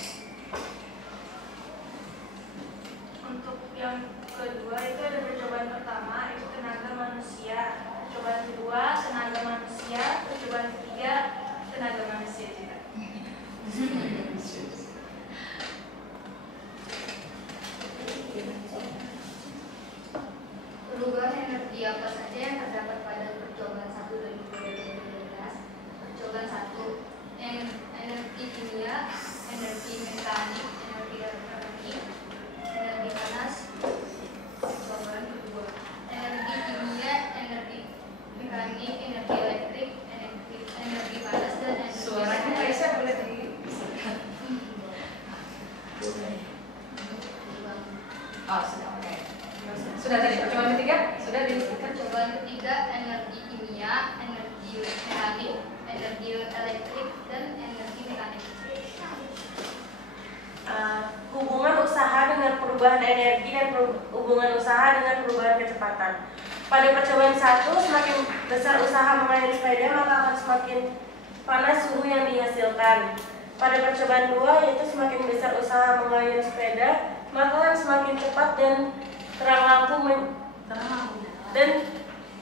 Untuk yang kedua itu ada percobaan pertama itu tenaga manusia, percobaan kedua tenaga manusia, percobaan ketiga tenaga manusia juga. Perubahan energi apa saja yang terdapat pada percobaan 1 dan 2 dari 2012? Percobaan 1, energi kimia, energi mekanik, energi elektronik, energi panas. Percobaan kedua, energi kimia, energi mekanik, energi elektrik, energi panas dan energi Suaranya cahaya. Aisyah boleh di. Oh sudah, oke. Sudah tadi percobaan ketiga sudah disebutkan. Percobaan ketiga, energi kimia, energi mekanik, energi elektrik dan energi mekanik. Hubungan usaha dengan perubahan energi dan hubungan usaha dengan perubahan kecepatan. Pada percobaan 1, semakin besar usaha mengayuh sepeda maka akan semakin panas suhu yang dihasilkan. Pada percobaan 2 yaitu semakin besar usaha mengayuh sepeda maka akan semakin cepat dan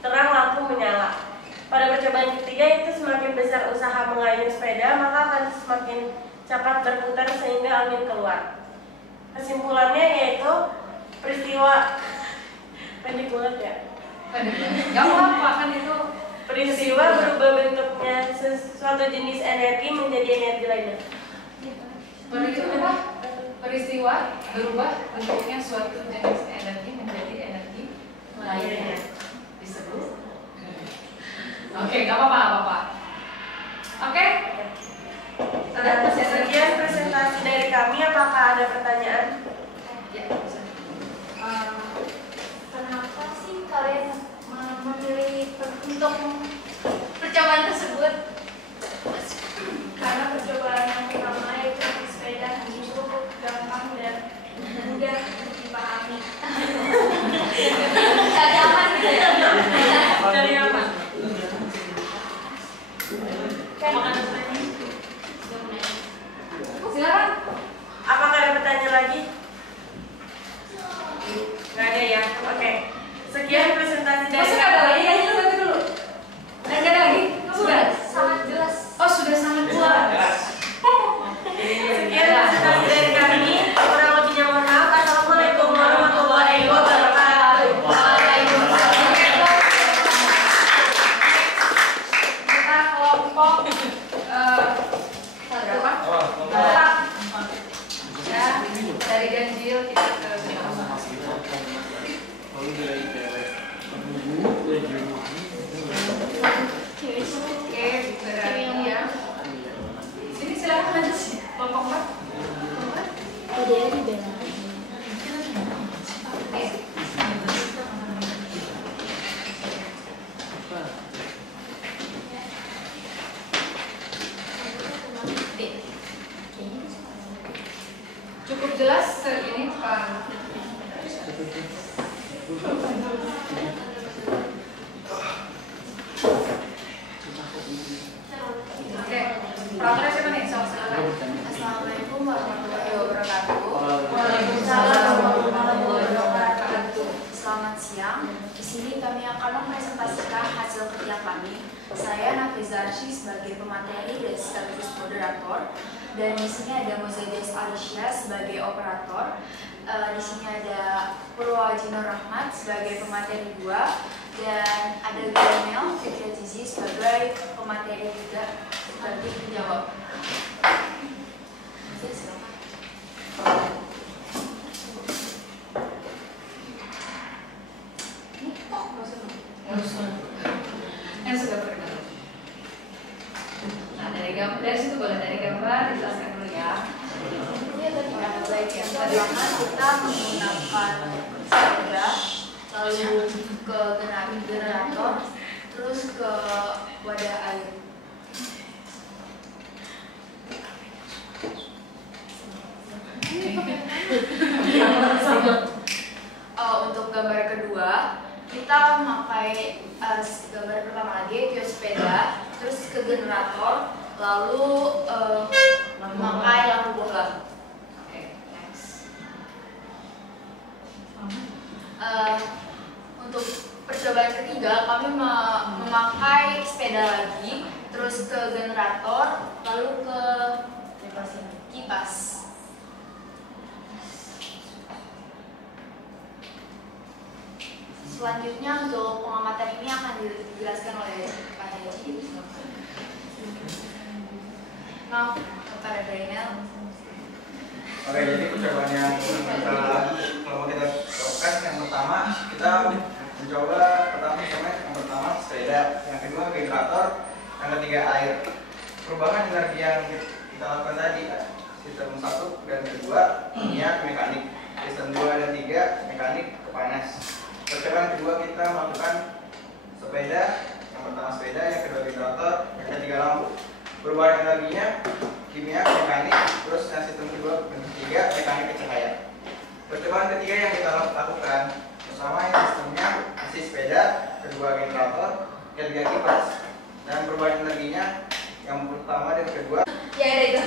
terang lampu menyala. Pada percobaan ketiga itu semakin besar usaha mengayuh sepeda maka akan semakin cepat berputar sehingga angin keluar. Kesimpulannya yaitu peristiwa pendek banget ya. Gak apa-apa kan itu. Peristiwa berubah bentuknya sesuatu jenis energi menjadi energi lainnya. Peristiwa berubah bentuknya suatu jenis energi menjadi energi lainnya. Disebut. Oke, gak apa-apa. Oke. Sekian presentasi dari kami. Apakah ada pertanyaan? Ya, bisa. Kenapa sih kalian memilih untuk percobaan tersebut? Karena percobaan yang pertama yaitu sepeda itu gampang dan mudah dipahami. Cari aman gitu ya? Dari apa? kelompok berapa? Empat. Ya, dari ganjil kita ke genap. Oke, berarti ya. Sini silakan aja sih, kelompok 4. Dia di bawah. Cukup jelas ini Pak. Oke, peraturan siapa nih? Silakan. Assalamualaikum warahmatullahi wabarakatuh. Waalaikumsalam warahmatullahi wabarakatuh. Selamat siang. Di sini kami akan mempresentasikan hasil kerja kami. Saya Nafiza Arsy sebagai pemateri dan sekaligus moderator. Dan di sini ada Mozades Alicia sebagai operator. Di sini ada Purwajino Rahmat sebagai pemateri 2 dan ada Granel Fitri Azizi sebagai pemateri 3 sebagai penjawab. Yang sudah berkenan. Nah, dari situ boleh dari gambar dijelaskan dulu ya. Baik, yang pertama kita menggunakan sepeda, lalu ke generator, terus ke wadah air. Untuk gambar kedua, kita memakai gambar pertama lagi itu sepeda, terus ke generator, lalu memakai lampu bola. Untuk percobaan ketiga kami memakai sepeda lagi, terus ke generator, lalu ke kipas. Selanjutnya untuk pengamatan ini akan dijelaskan oleh Pak Haji. Maaf kepada Dainel. Oke, jadi percobaan yang kalau kita lakukan yang pertama kita mencoba yang pertama sepeda, yang kedua generator, yang ketiga air. Perubahan energi yang kita lakukan tadi sistem 1 dan kedua kimia mekanik, sistem 2 dan 3 mekanik ke panas. Percobaan kedua kita melakukan sepeda, yang pertama sepeda, yang kedua generator, yang ketiga lampu. Perubahan energinya kimia mekanik, terus yang sistem kedua dan ketiga mekanik ke cahaya. Percobaan ketiga yang kita lakukan bersama yang sistemnya masih sepeda, kedua generator, ketiga kipas. Dan perubahan energinya yang pertama dan kedua Ya ada itu.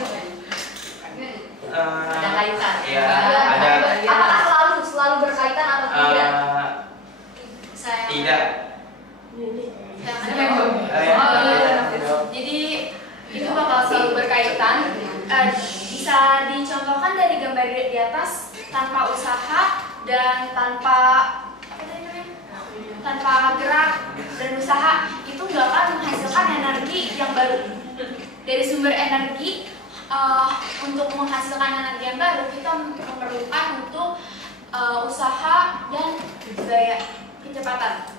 Ada kaitan. Ya, ada. Apakah selalu berkaitan atau tidak? Tidak. Jadi itu bakal selalu berkaitan. Bisa dicontohkan dari gambar di atas, tanpa usaha dan tanpa gerak dan usaha itu nggak akan menghasilkan energi yang baru. Dari sumber energi untuk menghasilkan energi yang baru kita memerlukan untuk usaha dan gaya kecepatan.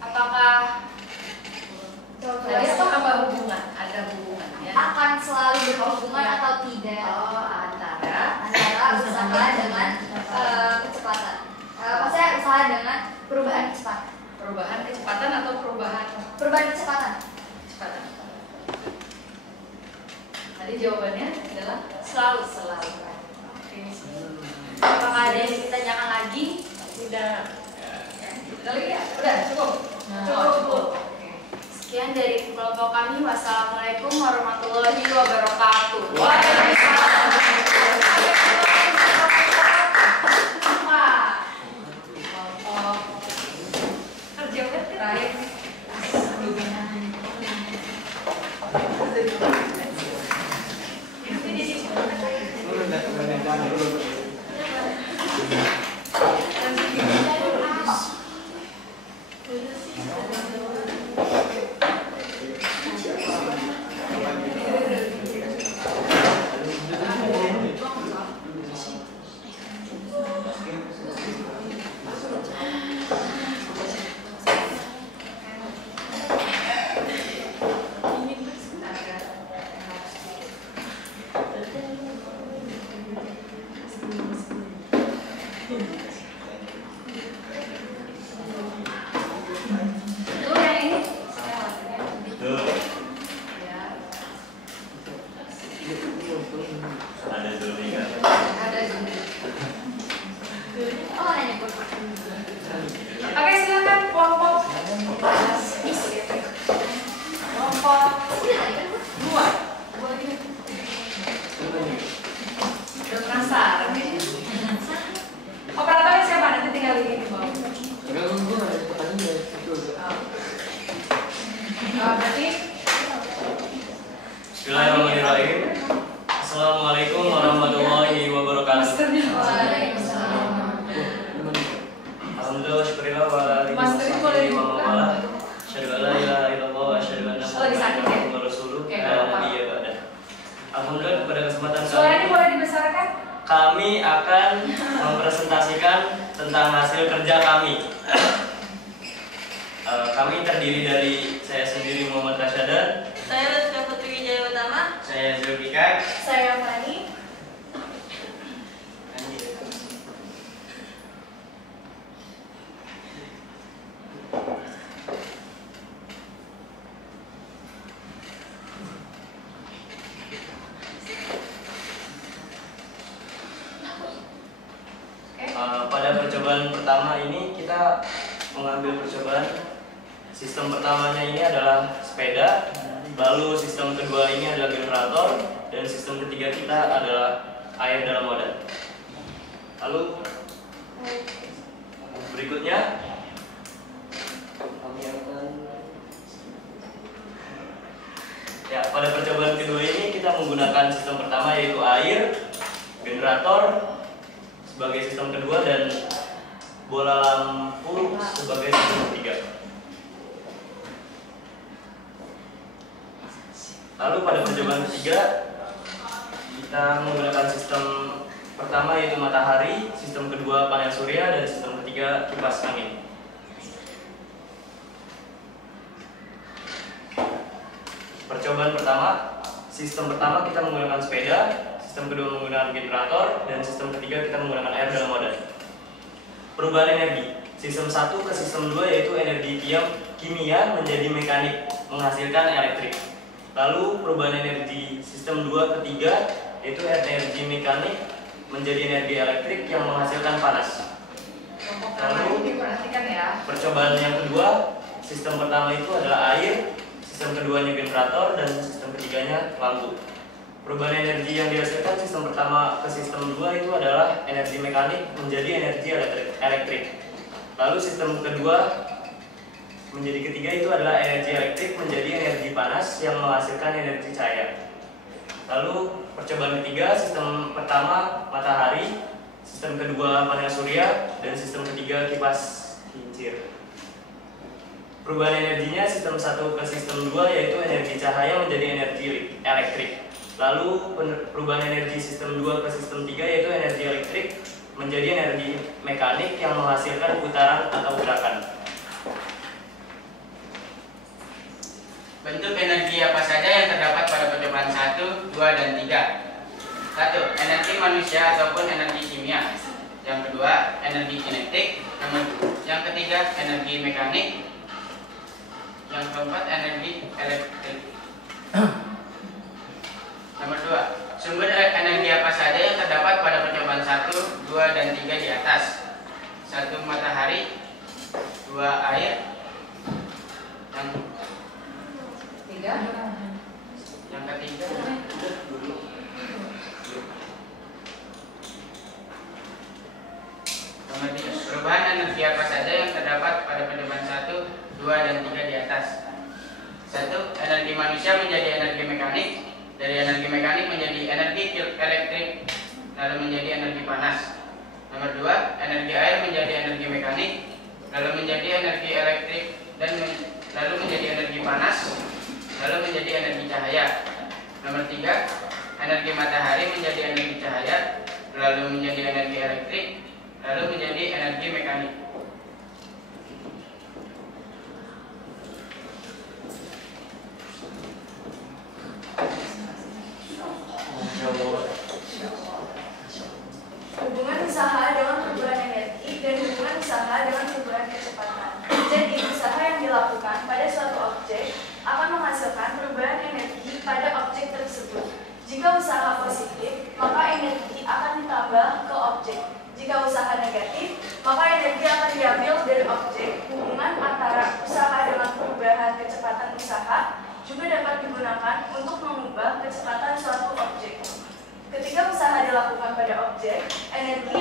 Apakah Jadi apa hubungan? Ada hubungan ya? akan selalu berhubungan atau tidak? Antara usaha dengan kecepatan. Maksudnya usaha dengan perubahan kecepatan. Perubahan kecepatan atau perubahan Kecepatan. kecepatan? Tadi jawabannya adalah Selalu. Oke. Apakah ada yang ditanyakan lagi? Tidak. Kali ya? Udah cukup. Cukup. Sekian dari kelompok kami. Wassalamualaikum warahmatullahi wabarakatuh. Waalaikumsalam. Kerja terakhir. Assalamualaikum warahmatullahi wabarakatuh. Alhamdulillah, syukurillah wa ala alihi wa mawala. Asyhadu an la ilaha illallah wa asyhadu anna Muhammadan rasulullah. Alhamdulillah, pada kesempatan Suaranya boleh dibesarkan? kami akan mempresentasikan tentang hasil kerja kami. Kami terdiri dari saya sendiri Muhammad Rasyada, Saya Lutfi Putri Wijaya Utama. Saya Zulfikar. Saya Fani. Pada percobaan pertama ini kita mengambil percobaan. Sistem pertamanya ini adalah sepeda, lalu sistem kedua ini adalah generator, dan sistem ketiga kita adalah air dalam wadah. Lalu berikutnya kami akan pada percobaan kedua ini kita menggunakan sistem pertama yaitu air, generator sebagai sistem kedua, dan bola lampu sebagai sistem ketiga. Lalu pada percobaan ketiga kita menggunakan sistem pertama yaitu matahari, sistem kedua panel surya, dan sistem ketiga kipas angin. Percobaan pertama, sistem pertama kita menggunakan sepeda, sistem kedua menggunakan generator, dan sistem ketiga kita menggunakan air dalam wadah. Perubahan energi, sistem 1 ke sistem 2 yaitu energi kimia menjadi mekanik menghasilkan elektrik. Lalu perubahan energi sistem 2 ke 3 yaitu energi mekanik menjadi energi elektrik yang menghasilkan panas. Lalu diperhatikan ya. percobaan yang kedua, sistem pertama itu adalah air, sistem keduanya generator, dan sistem ketiganya lampu. Perubahan energi yang dihasilkan sistem pertama ke sistem 2 itu adalah energi mekanik menjadi energi elektrik. Lalu sistem kedua menjadi ketiga itu adalah energi elektrik menjadi energi panas yang menghasilkan energi cahaya. Lalu percobaan ketiga, sistem pertama matahari, sistem kedua panel surya, dan sistem ketiga kipas kincir. Perubahan energinya sistem 1 ke sistem 2 yaitu energi cahaya menjadi energi elektrik. Lalu perubahan energi sistem 2 ke sistem 3 yaitu energi elektrik menjadi energi mekanik yang menghasilkan putaran atau gerakan. Bentuk energi apa saja yang terdapat pada percobaan 1, 2, dan 3? 1. Energi manusia ataupun energi kimia. Yang kedua, energi kinetik. Yang ketiga, energi mekanik. Yang keempat, energi elektrik. Nomor 2. Sumber energi apa saja yang terdapat pada percobaan 1, 2, dan 3 di atas? 1. Matahari. 2. Air. Yang ketiga nomor 3. Perubahan energi apa saja yang terdapat pada percobaan 1, 2, dan 3 di atas? 1. Energi manusia menjadi energi mekanik. Dari energi mekanik menjadi energi elektrik, lalu menjadi energi panas. Nomor 2. Energi air menjadi energi mekanik, lalu menjadi energi elektrik, dan lalu menjadi energi panas, lalu menjadi energi cahaya. Nomor 3. Energi matahari menjadi energi cahaya, lalu menjadi energi elektrik, lalu menjadi energi mekanik. Hubungan usaha dengan perubahan energi dan hubungan usaha dengan perubahan kecepatan. Jadi, usaha yang dilakukan pada suatu objek akan menghasilkan perubahan energi pada objek tersebut. Jika usaha positif, maka energi akan ditambah ke objek. Jika usaha negatif, maka energi akan diambil dari objek. Hubungan antara usaha dengan perubahan kecepatan usaha juga dapat digunakan untuk mengubah kecepatan suatu objek. Ketika usaha dilakukan pada objek, energi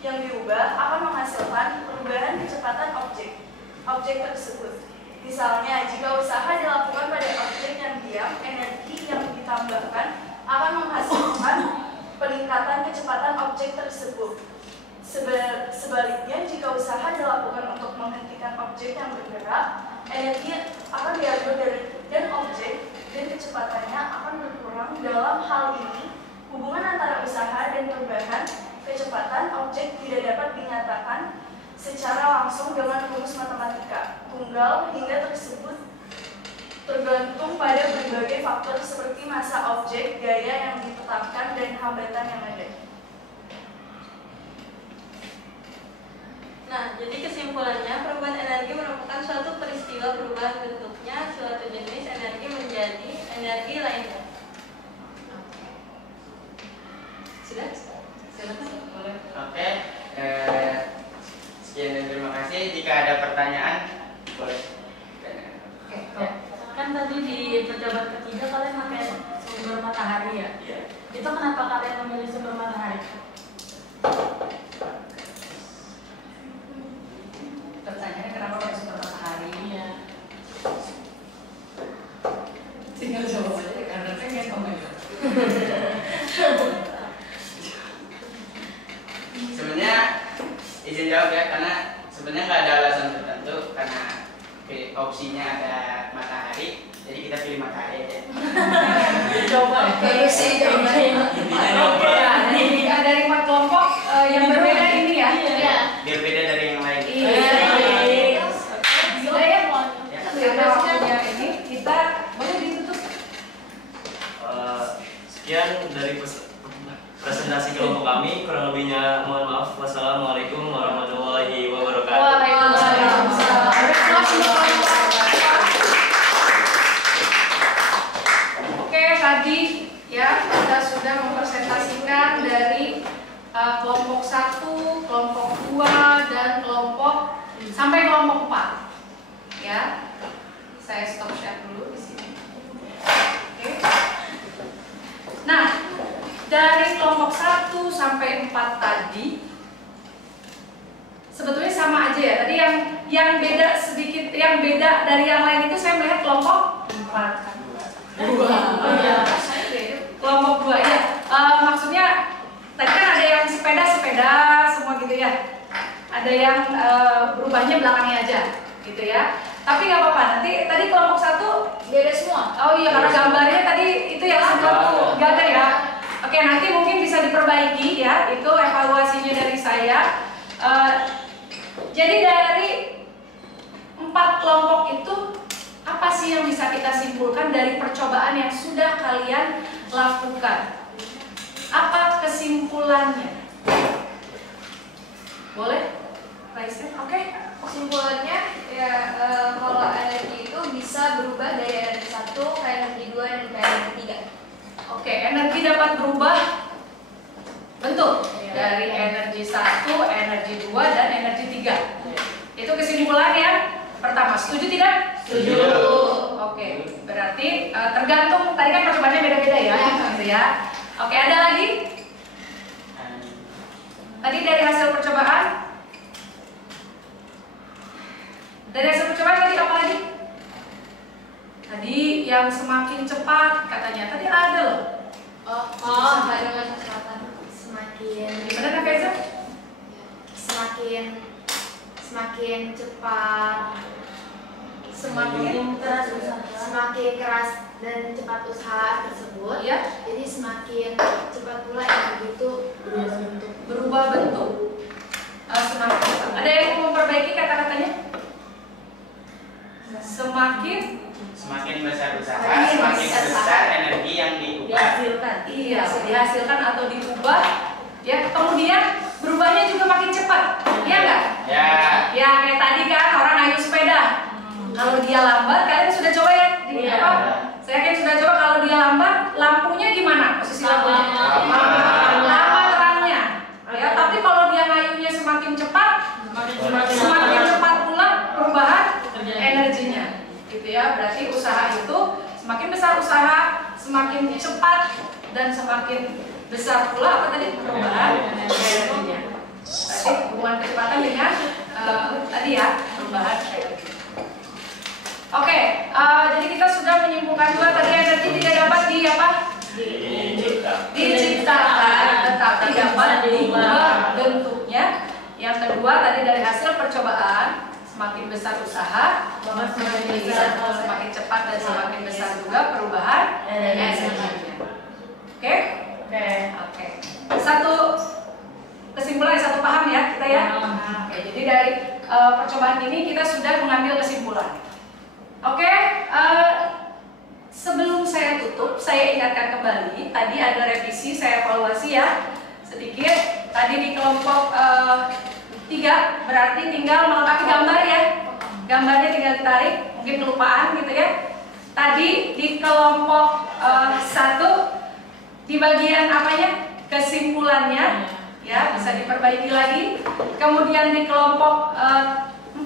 yang diubah akan menghasilkan perubahan kecepatan objek tersebut. Misalnya, jika usaha dilakukan pada objek yang diam, energi yang ditambahkan akan kecepatan objek tersebut. Sebaliknya, jika usaha dilakukan untuk menghentikan objek yang bergerak, energi akan diambil dari dan objek dan kecepatannya akan berkurang. Dalam hal ini, hubungan antara usaha dan perubahan kecepatan objek tidak dapat dinyatakan secara langsung dengan rumus matematika tunggal hingga tersebut tergantung pada berbagai faktor seperti massa objek, gaya yang ditetapkan, dan hambatan yang ada. Nah, jadi kesimpulannya, perubahan energi merupakan suatu peristiwa perubahan bentuknya suatu jenis energi menjadi energi lainnya. Sudah? Silakan. Boleh. Oke, sekian dan terima kasih. Jika ada pertanyaan, boleh. Oke. Kan tadi di percobaan ketiga kalian pakai sumber matahari ya? Iya. Itu kenapa kalian memilih sumber matahari? Pertanyaannya kenapa pakai sumber matahari? Iya. Tinggal jawab aja karena pengen komentar. Sebenarnya izin jawab ya, karena sebenarnya nggak ada alasan tertentu, karena opsinya ada matahari, jadi kita pilih matahari aja. Coba. Bagus sih jawabannya. Oke, nah, dari 4 kelompok yang berbeda ini ya. Iya. Biar beda dari yang lain. Iya. Gila ya. Ya. Karena waktunya ini kita boleh ditutup. Sekian dari presentasi kelompok kami, kurang lebihnya mohon maaf. Wassalamualaikum warahmatullahi wabarakatuh. Waalaikumsalam. Oke, tadi ya kita sudah mempresentasikan dari kelompok 1, kelompok 2, dan kelompok sampai kelompok 4. Ya, saya stop share dulu di sini. Oke. Nah, dari kelompok 1 sampai 4 tadi sebetulnya sama aja ya. Tadi yang beda sedikit, yang beda dari yang lain itu saya melihat kelompok 4. Oh iya. Kelompok 2 ya. Maksudnya tadi kan ada yang sepeda semua gitu ya. Ada yang berubahnya belakangnya aja gitu ya. Tapi nggak apa-apa. Nanti tadi kelompok 1 Beda semua. oh iya, karena gambarnya tadi itu yang satu nggak ada ya. Oke, nanti mungkin bisa diperbaiki ya. Itu evaluasinya dari saya. Jadi dari 4 kelompok itu apa sih yang bisa kita simpulkan dari percobaan yang sudah kalian lakukan? Apa kesimpulannya? Boleh? Raisa? Oke. Kesimpulannya ya kalau energi itu bisa berubah dari energi 1 ke energi 2 dan ke energi 3. Oke, energi dapat berubah bentuk dari energi 1, energi 2, dan energi 3. Itu kesimpulan yang pertama. Setuju tidak? Setuju. Oke, berarti tergantung, tadi kan percobaannya beda-beda ya, gitu ya. Oke, ada lagi? Tadi dari hasil percobaan? Dari hasil percobaan tadi apa lagi? Tadi yang semakin cepat katanya, tadi ada loh. Sama dengan kecepatan semakin Gimana Kak Feza? semakin cepat, Semakin keras usaha. semakin keras dan cepat usaha tersebut. Ya, Jadi semakin cepat pula energi itu berubah bentuk. berubah bentuk. Semakin cepat. Ada yang mau memperbaiki kata-katanya? Semakin besar usaha, semakin besar energi yang diubah. Dihasilkan. iya, dihasilkan atau diubah. Ya, kemudian berubahnya juga makin cepat. Iya nggak? Ya. Ya, kayak tadi kan orang naik sepeda. Kalau dia lambat, kalian sudah coba ya? Iya. Apa? Saya kan sudah coba kalau dia lambat, lampunya gimana? Posisi lampunya? Lama terangnya. Ya, tapi kalau dia ngayunya semakin cepat, semakin cepat pula perubahan energinya. Gitu ya. Berarti usaha itu semakin besar usaha, semakin cepat dan semakin besar pula apa tadi perubahan energinya. Berarti hubungan kecepatan dengan tadi ya perubahan energi. Oke, jadi kita sudah menyimpulkan juga tadi energi tidak dapat di apa? Diciptakan, tetapi dapat Yang kedua tadi dari hasil percobaan, semakin besar usaha, semakin cepat dan semakin besar juga perubahan energinya. Oke? Oke. Satu kesimpulan, satu paham ya kita ya. Oke, jadi dari percobaan ini kita sudah mengambil kesimpulan. Oke, sebelum saya tutup, saya ingatkan kembali. Tadi ada revisi, saya evaluasi ya sedikit. Tadi di kelompok 3 berarti tinggal melengkapi gambar ya. Gambarnya tinggal ditarik, mungkin kelupaan gitu ya. Tadi di kelompok 1 di bagian apanya? Kesimpulannya ya bisa diperbaiki lagi. Kemudian di kelompok 4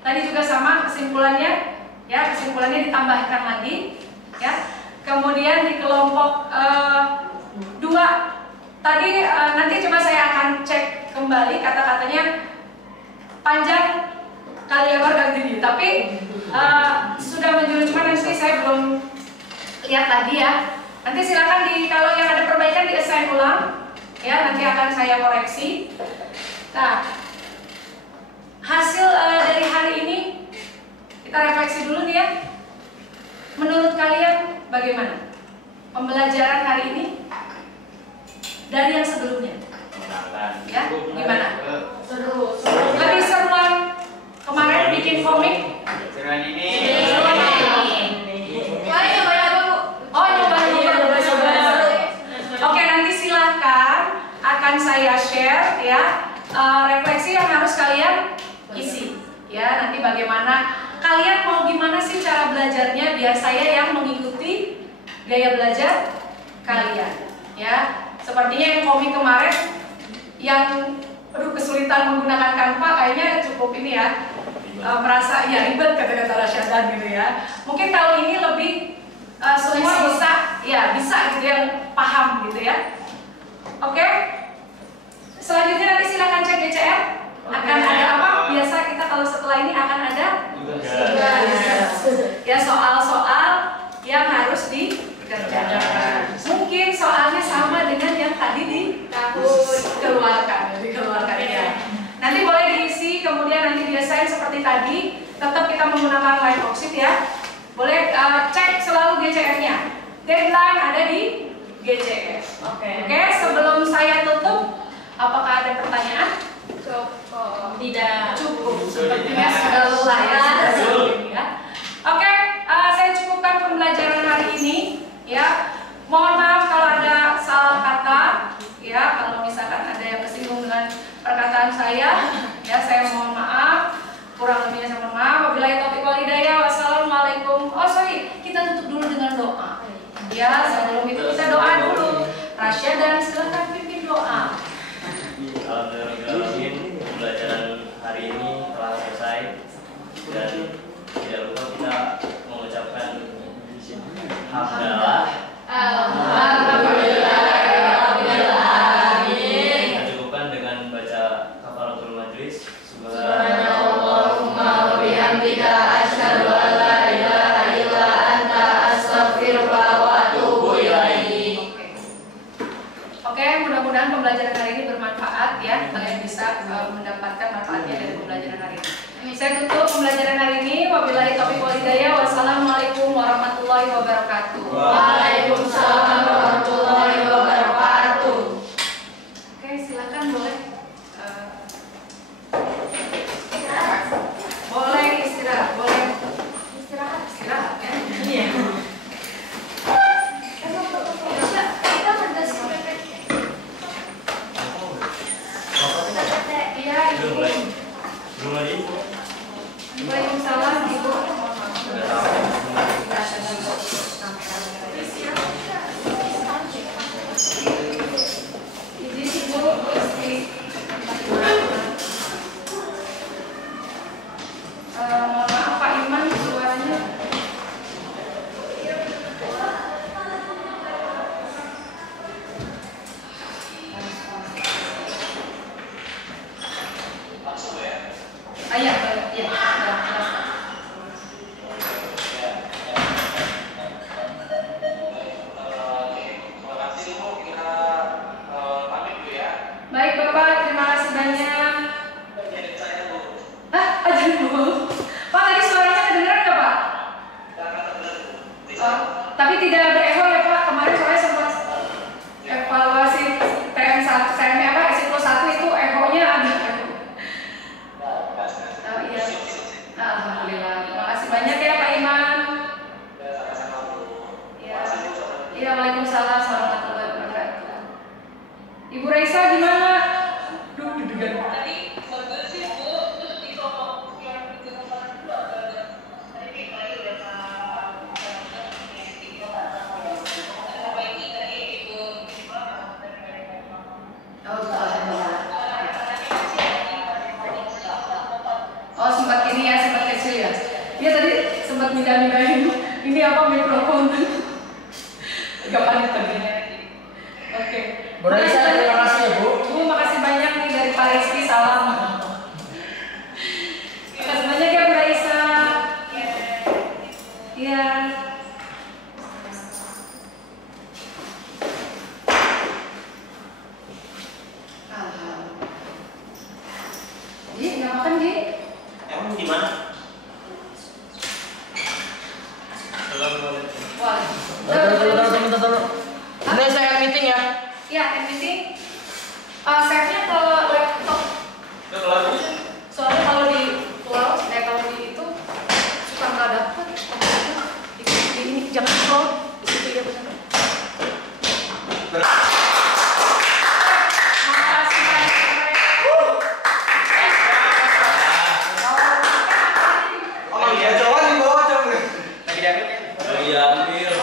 tadi juga sama kesimpulannya ya, kesimpulannya ditambahkan lagi ya. Kemudian di kelompok 2 tadi nanti coba saya akan cek kembali kata-katanya panjang kali lebar dan tinggi, tapi sudah menjurus, cuma nanti saya belum lihat tadi ya. Nanti silakan kalau yang ada perbaikan di assign ulang ya, nanti akan saya koreksi. Nah, hasil dari hari ini kita refleksi dulu nih ya. Menurut kalian bagaimana pembelajaran hari ini dari yang sebelumnya? Ya, gimana? Seru. Lebih seruan kemarin bikin komik? Seruan ini. Oke, nanti silahkan akan saya share ya refleksi yang harus kalian isi ya. Nanti bagaimana kalian mau gimana sih cara belajarnya biar saya yang mengikuti gaya belajar kalian ya. Sepertinya yang komik kemarin yang kesulitan menggunakan Canva kayaknya cukup ini ya, merasa ya ribet kata-kata Rasyadan gitu ya. Mungkin tahun ini lebih semua bisa gitu yang paham gitu ya. Oke. Selanjutnya nanti silakan cek DCR. Akan ada apa? Biasa kita kalau setelah ini akan ada ya soal-soal yang harus dikerjakan. Mungkin soalnya sama dengan yang tadi dikeluarkan ya. Nanti boleh diisi, kemudian nanti diasain seperti tadi. Tetap kita menggunakan line worksheet ya. Boleh cek selalu GCR-nya. Deadline ada di GCR. Oke, sebelum saya tutup, apakah ada pertanyaan? Tidak. Cukup. Sepertinya sudah lelah ya. Oke, saya cukupkan pembelajaran hari ini ya. Mohon maaf kalau ada salah kata ya, kalau misalkan ada yang tersinggung dengan perkataan saya ya, saya mohon maaf. Kurang lebihnya saya mohon maaf. Wabillahi taufiq wal hidayah. Wassalamualaikum. Kita tutup dulu dengan doa. Ya, sebelum itu kita doa dulu. Rasyadan silakan pimpin doa. Alhamdulillah, pembelajaran hari ini telah selesai dan tidak lupa kita mengucapkan hamdalah. Kita cukupkan dengan baca kafaratul majlis. Subhanallahumma wa bihamdika asyhadu an la ilaha illa anta astaghfiruka wa atubu ilaik. Oke, mudah-mudahan pembelajaran hari ini bermanfaat ya. Kalian bisa mendapatkan manfaatnya dari pembelajaran hari ini. Saya tutup pembelajaran hari ini. Wabillahi taufiq wal hidayah. Wassalamualaikum warahmatullahi wabarakatuh. Waalaikumsalam warahmatullahi wabarakatuh. Oke, silakan boleh. Boleh istirahat, boleh istirahat ya. Iya. Kita berdas Iya, Ibu. Belum ada info. Waalaikumsalam, Ibu. Sudah tahu. Tapi tidak bereho ya Pak, kemarin saya sempat evaluasi TM1, TM apa, siklus 1 itu eho-nya ada. Oh iya. Alhamdulillah. Terima kasih banyak ya Pak Iman. Ya. Iya, waalaikumsalam warahmatullahi wabarakatuh. Ibu Raisa gimana? Duh, deg-degan. Tadi bagus sih Bu, terus di kelompok yang itu kemarin itu ada tadi kali udah Oh sempat ini ya, sempat kecil ya. Dia tadi sempat mindahin ini apa mikrofon. Gak panik tadi. Oke. Bu Raisa, terima kasih ya Bu. Bu, makasih banyak nih dari Pak Rizky, salam. Makasih banyak ya Bu Raisa. Iya. Ji, nggak makan Ji? Emang gimana? Wah. Tunggu. Udah saya meeting ya? Iya, meeting. Save-nya ke laptop. Udah kelar Bu? Soalnya kalau di cloud, kalau di itu suka nggak dapet. Di ini jangan cloud. Di situ ya benar. Makasih banyak. Oh iya, coba di bawah coba. Lagi diambil kan? Lagi ambil.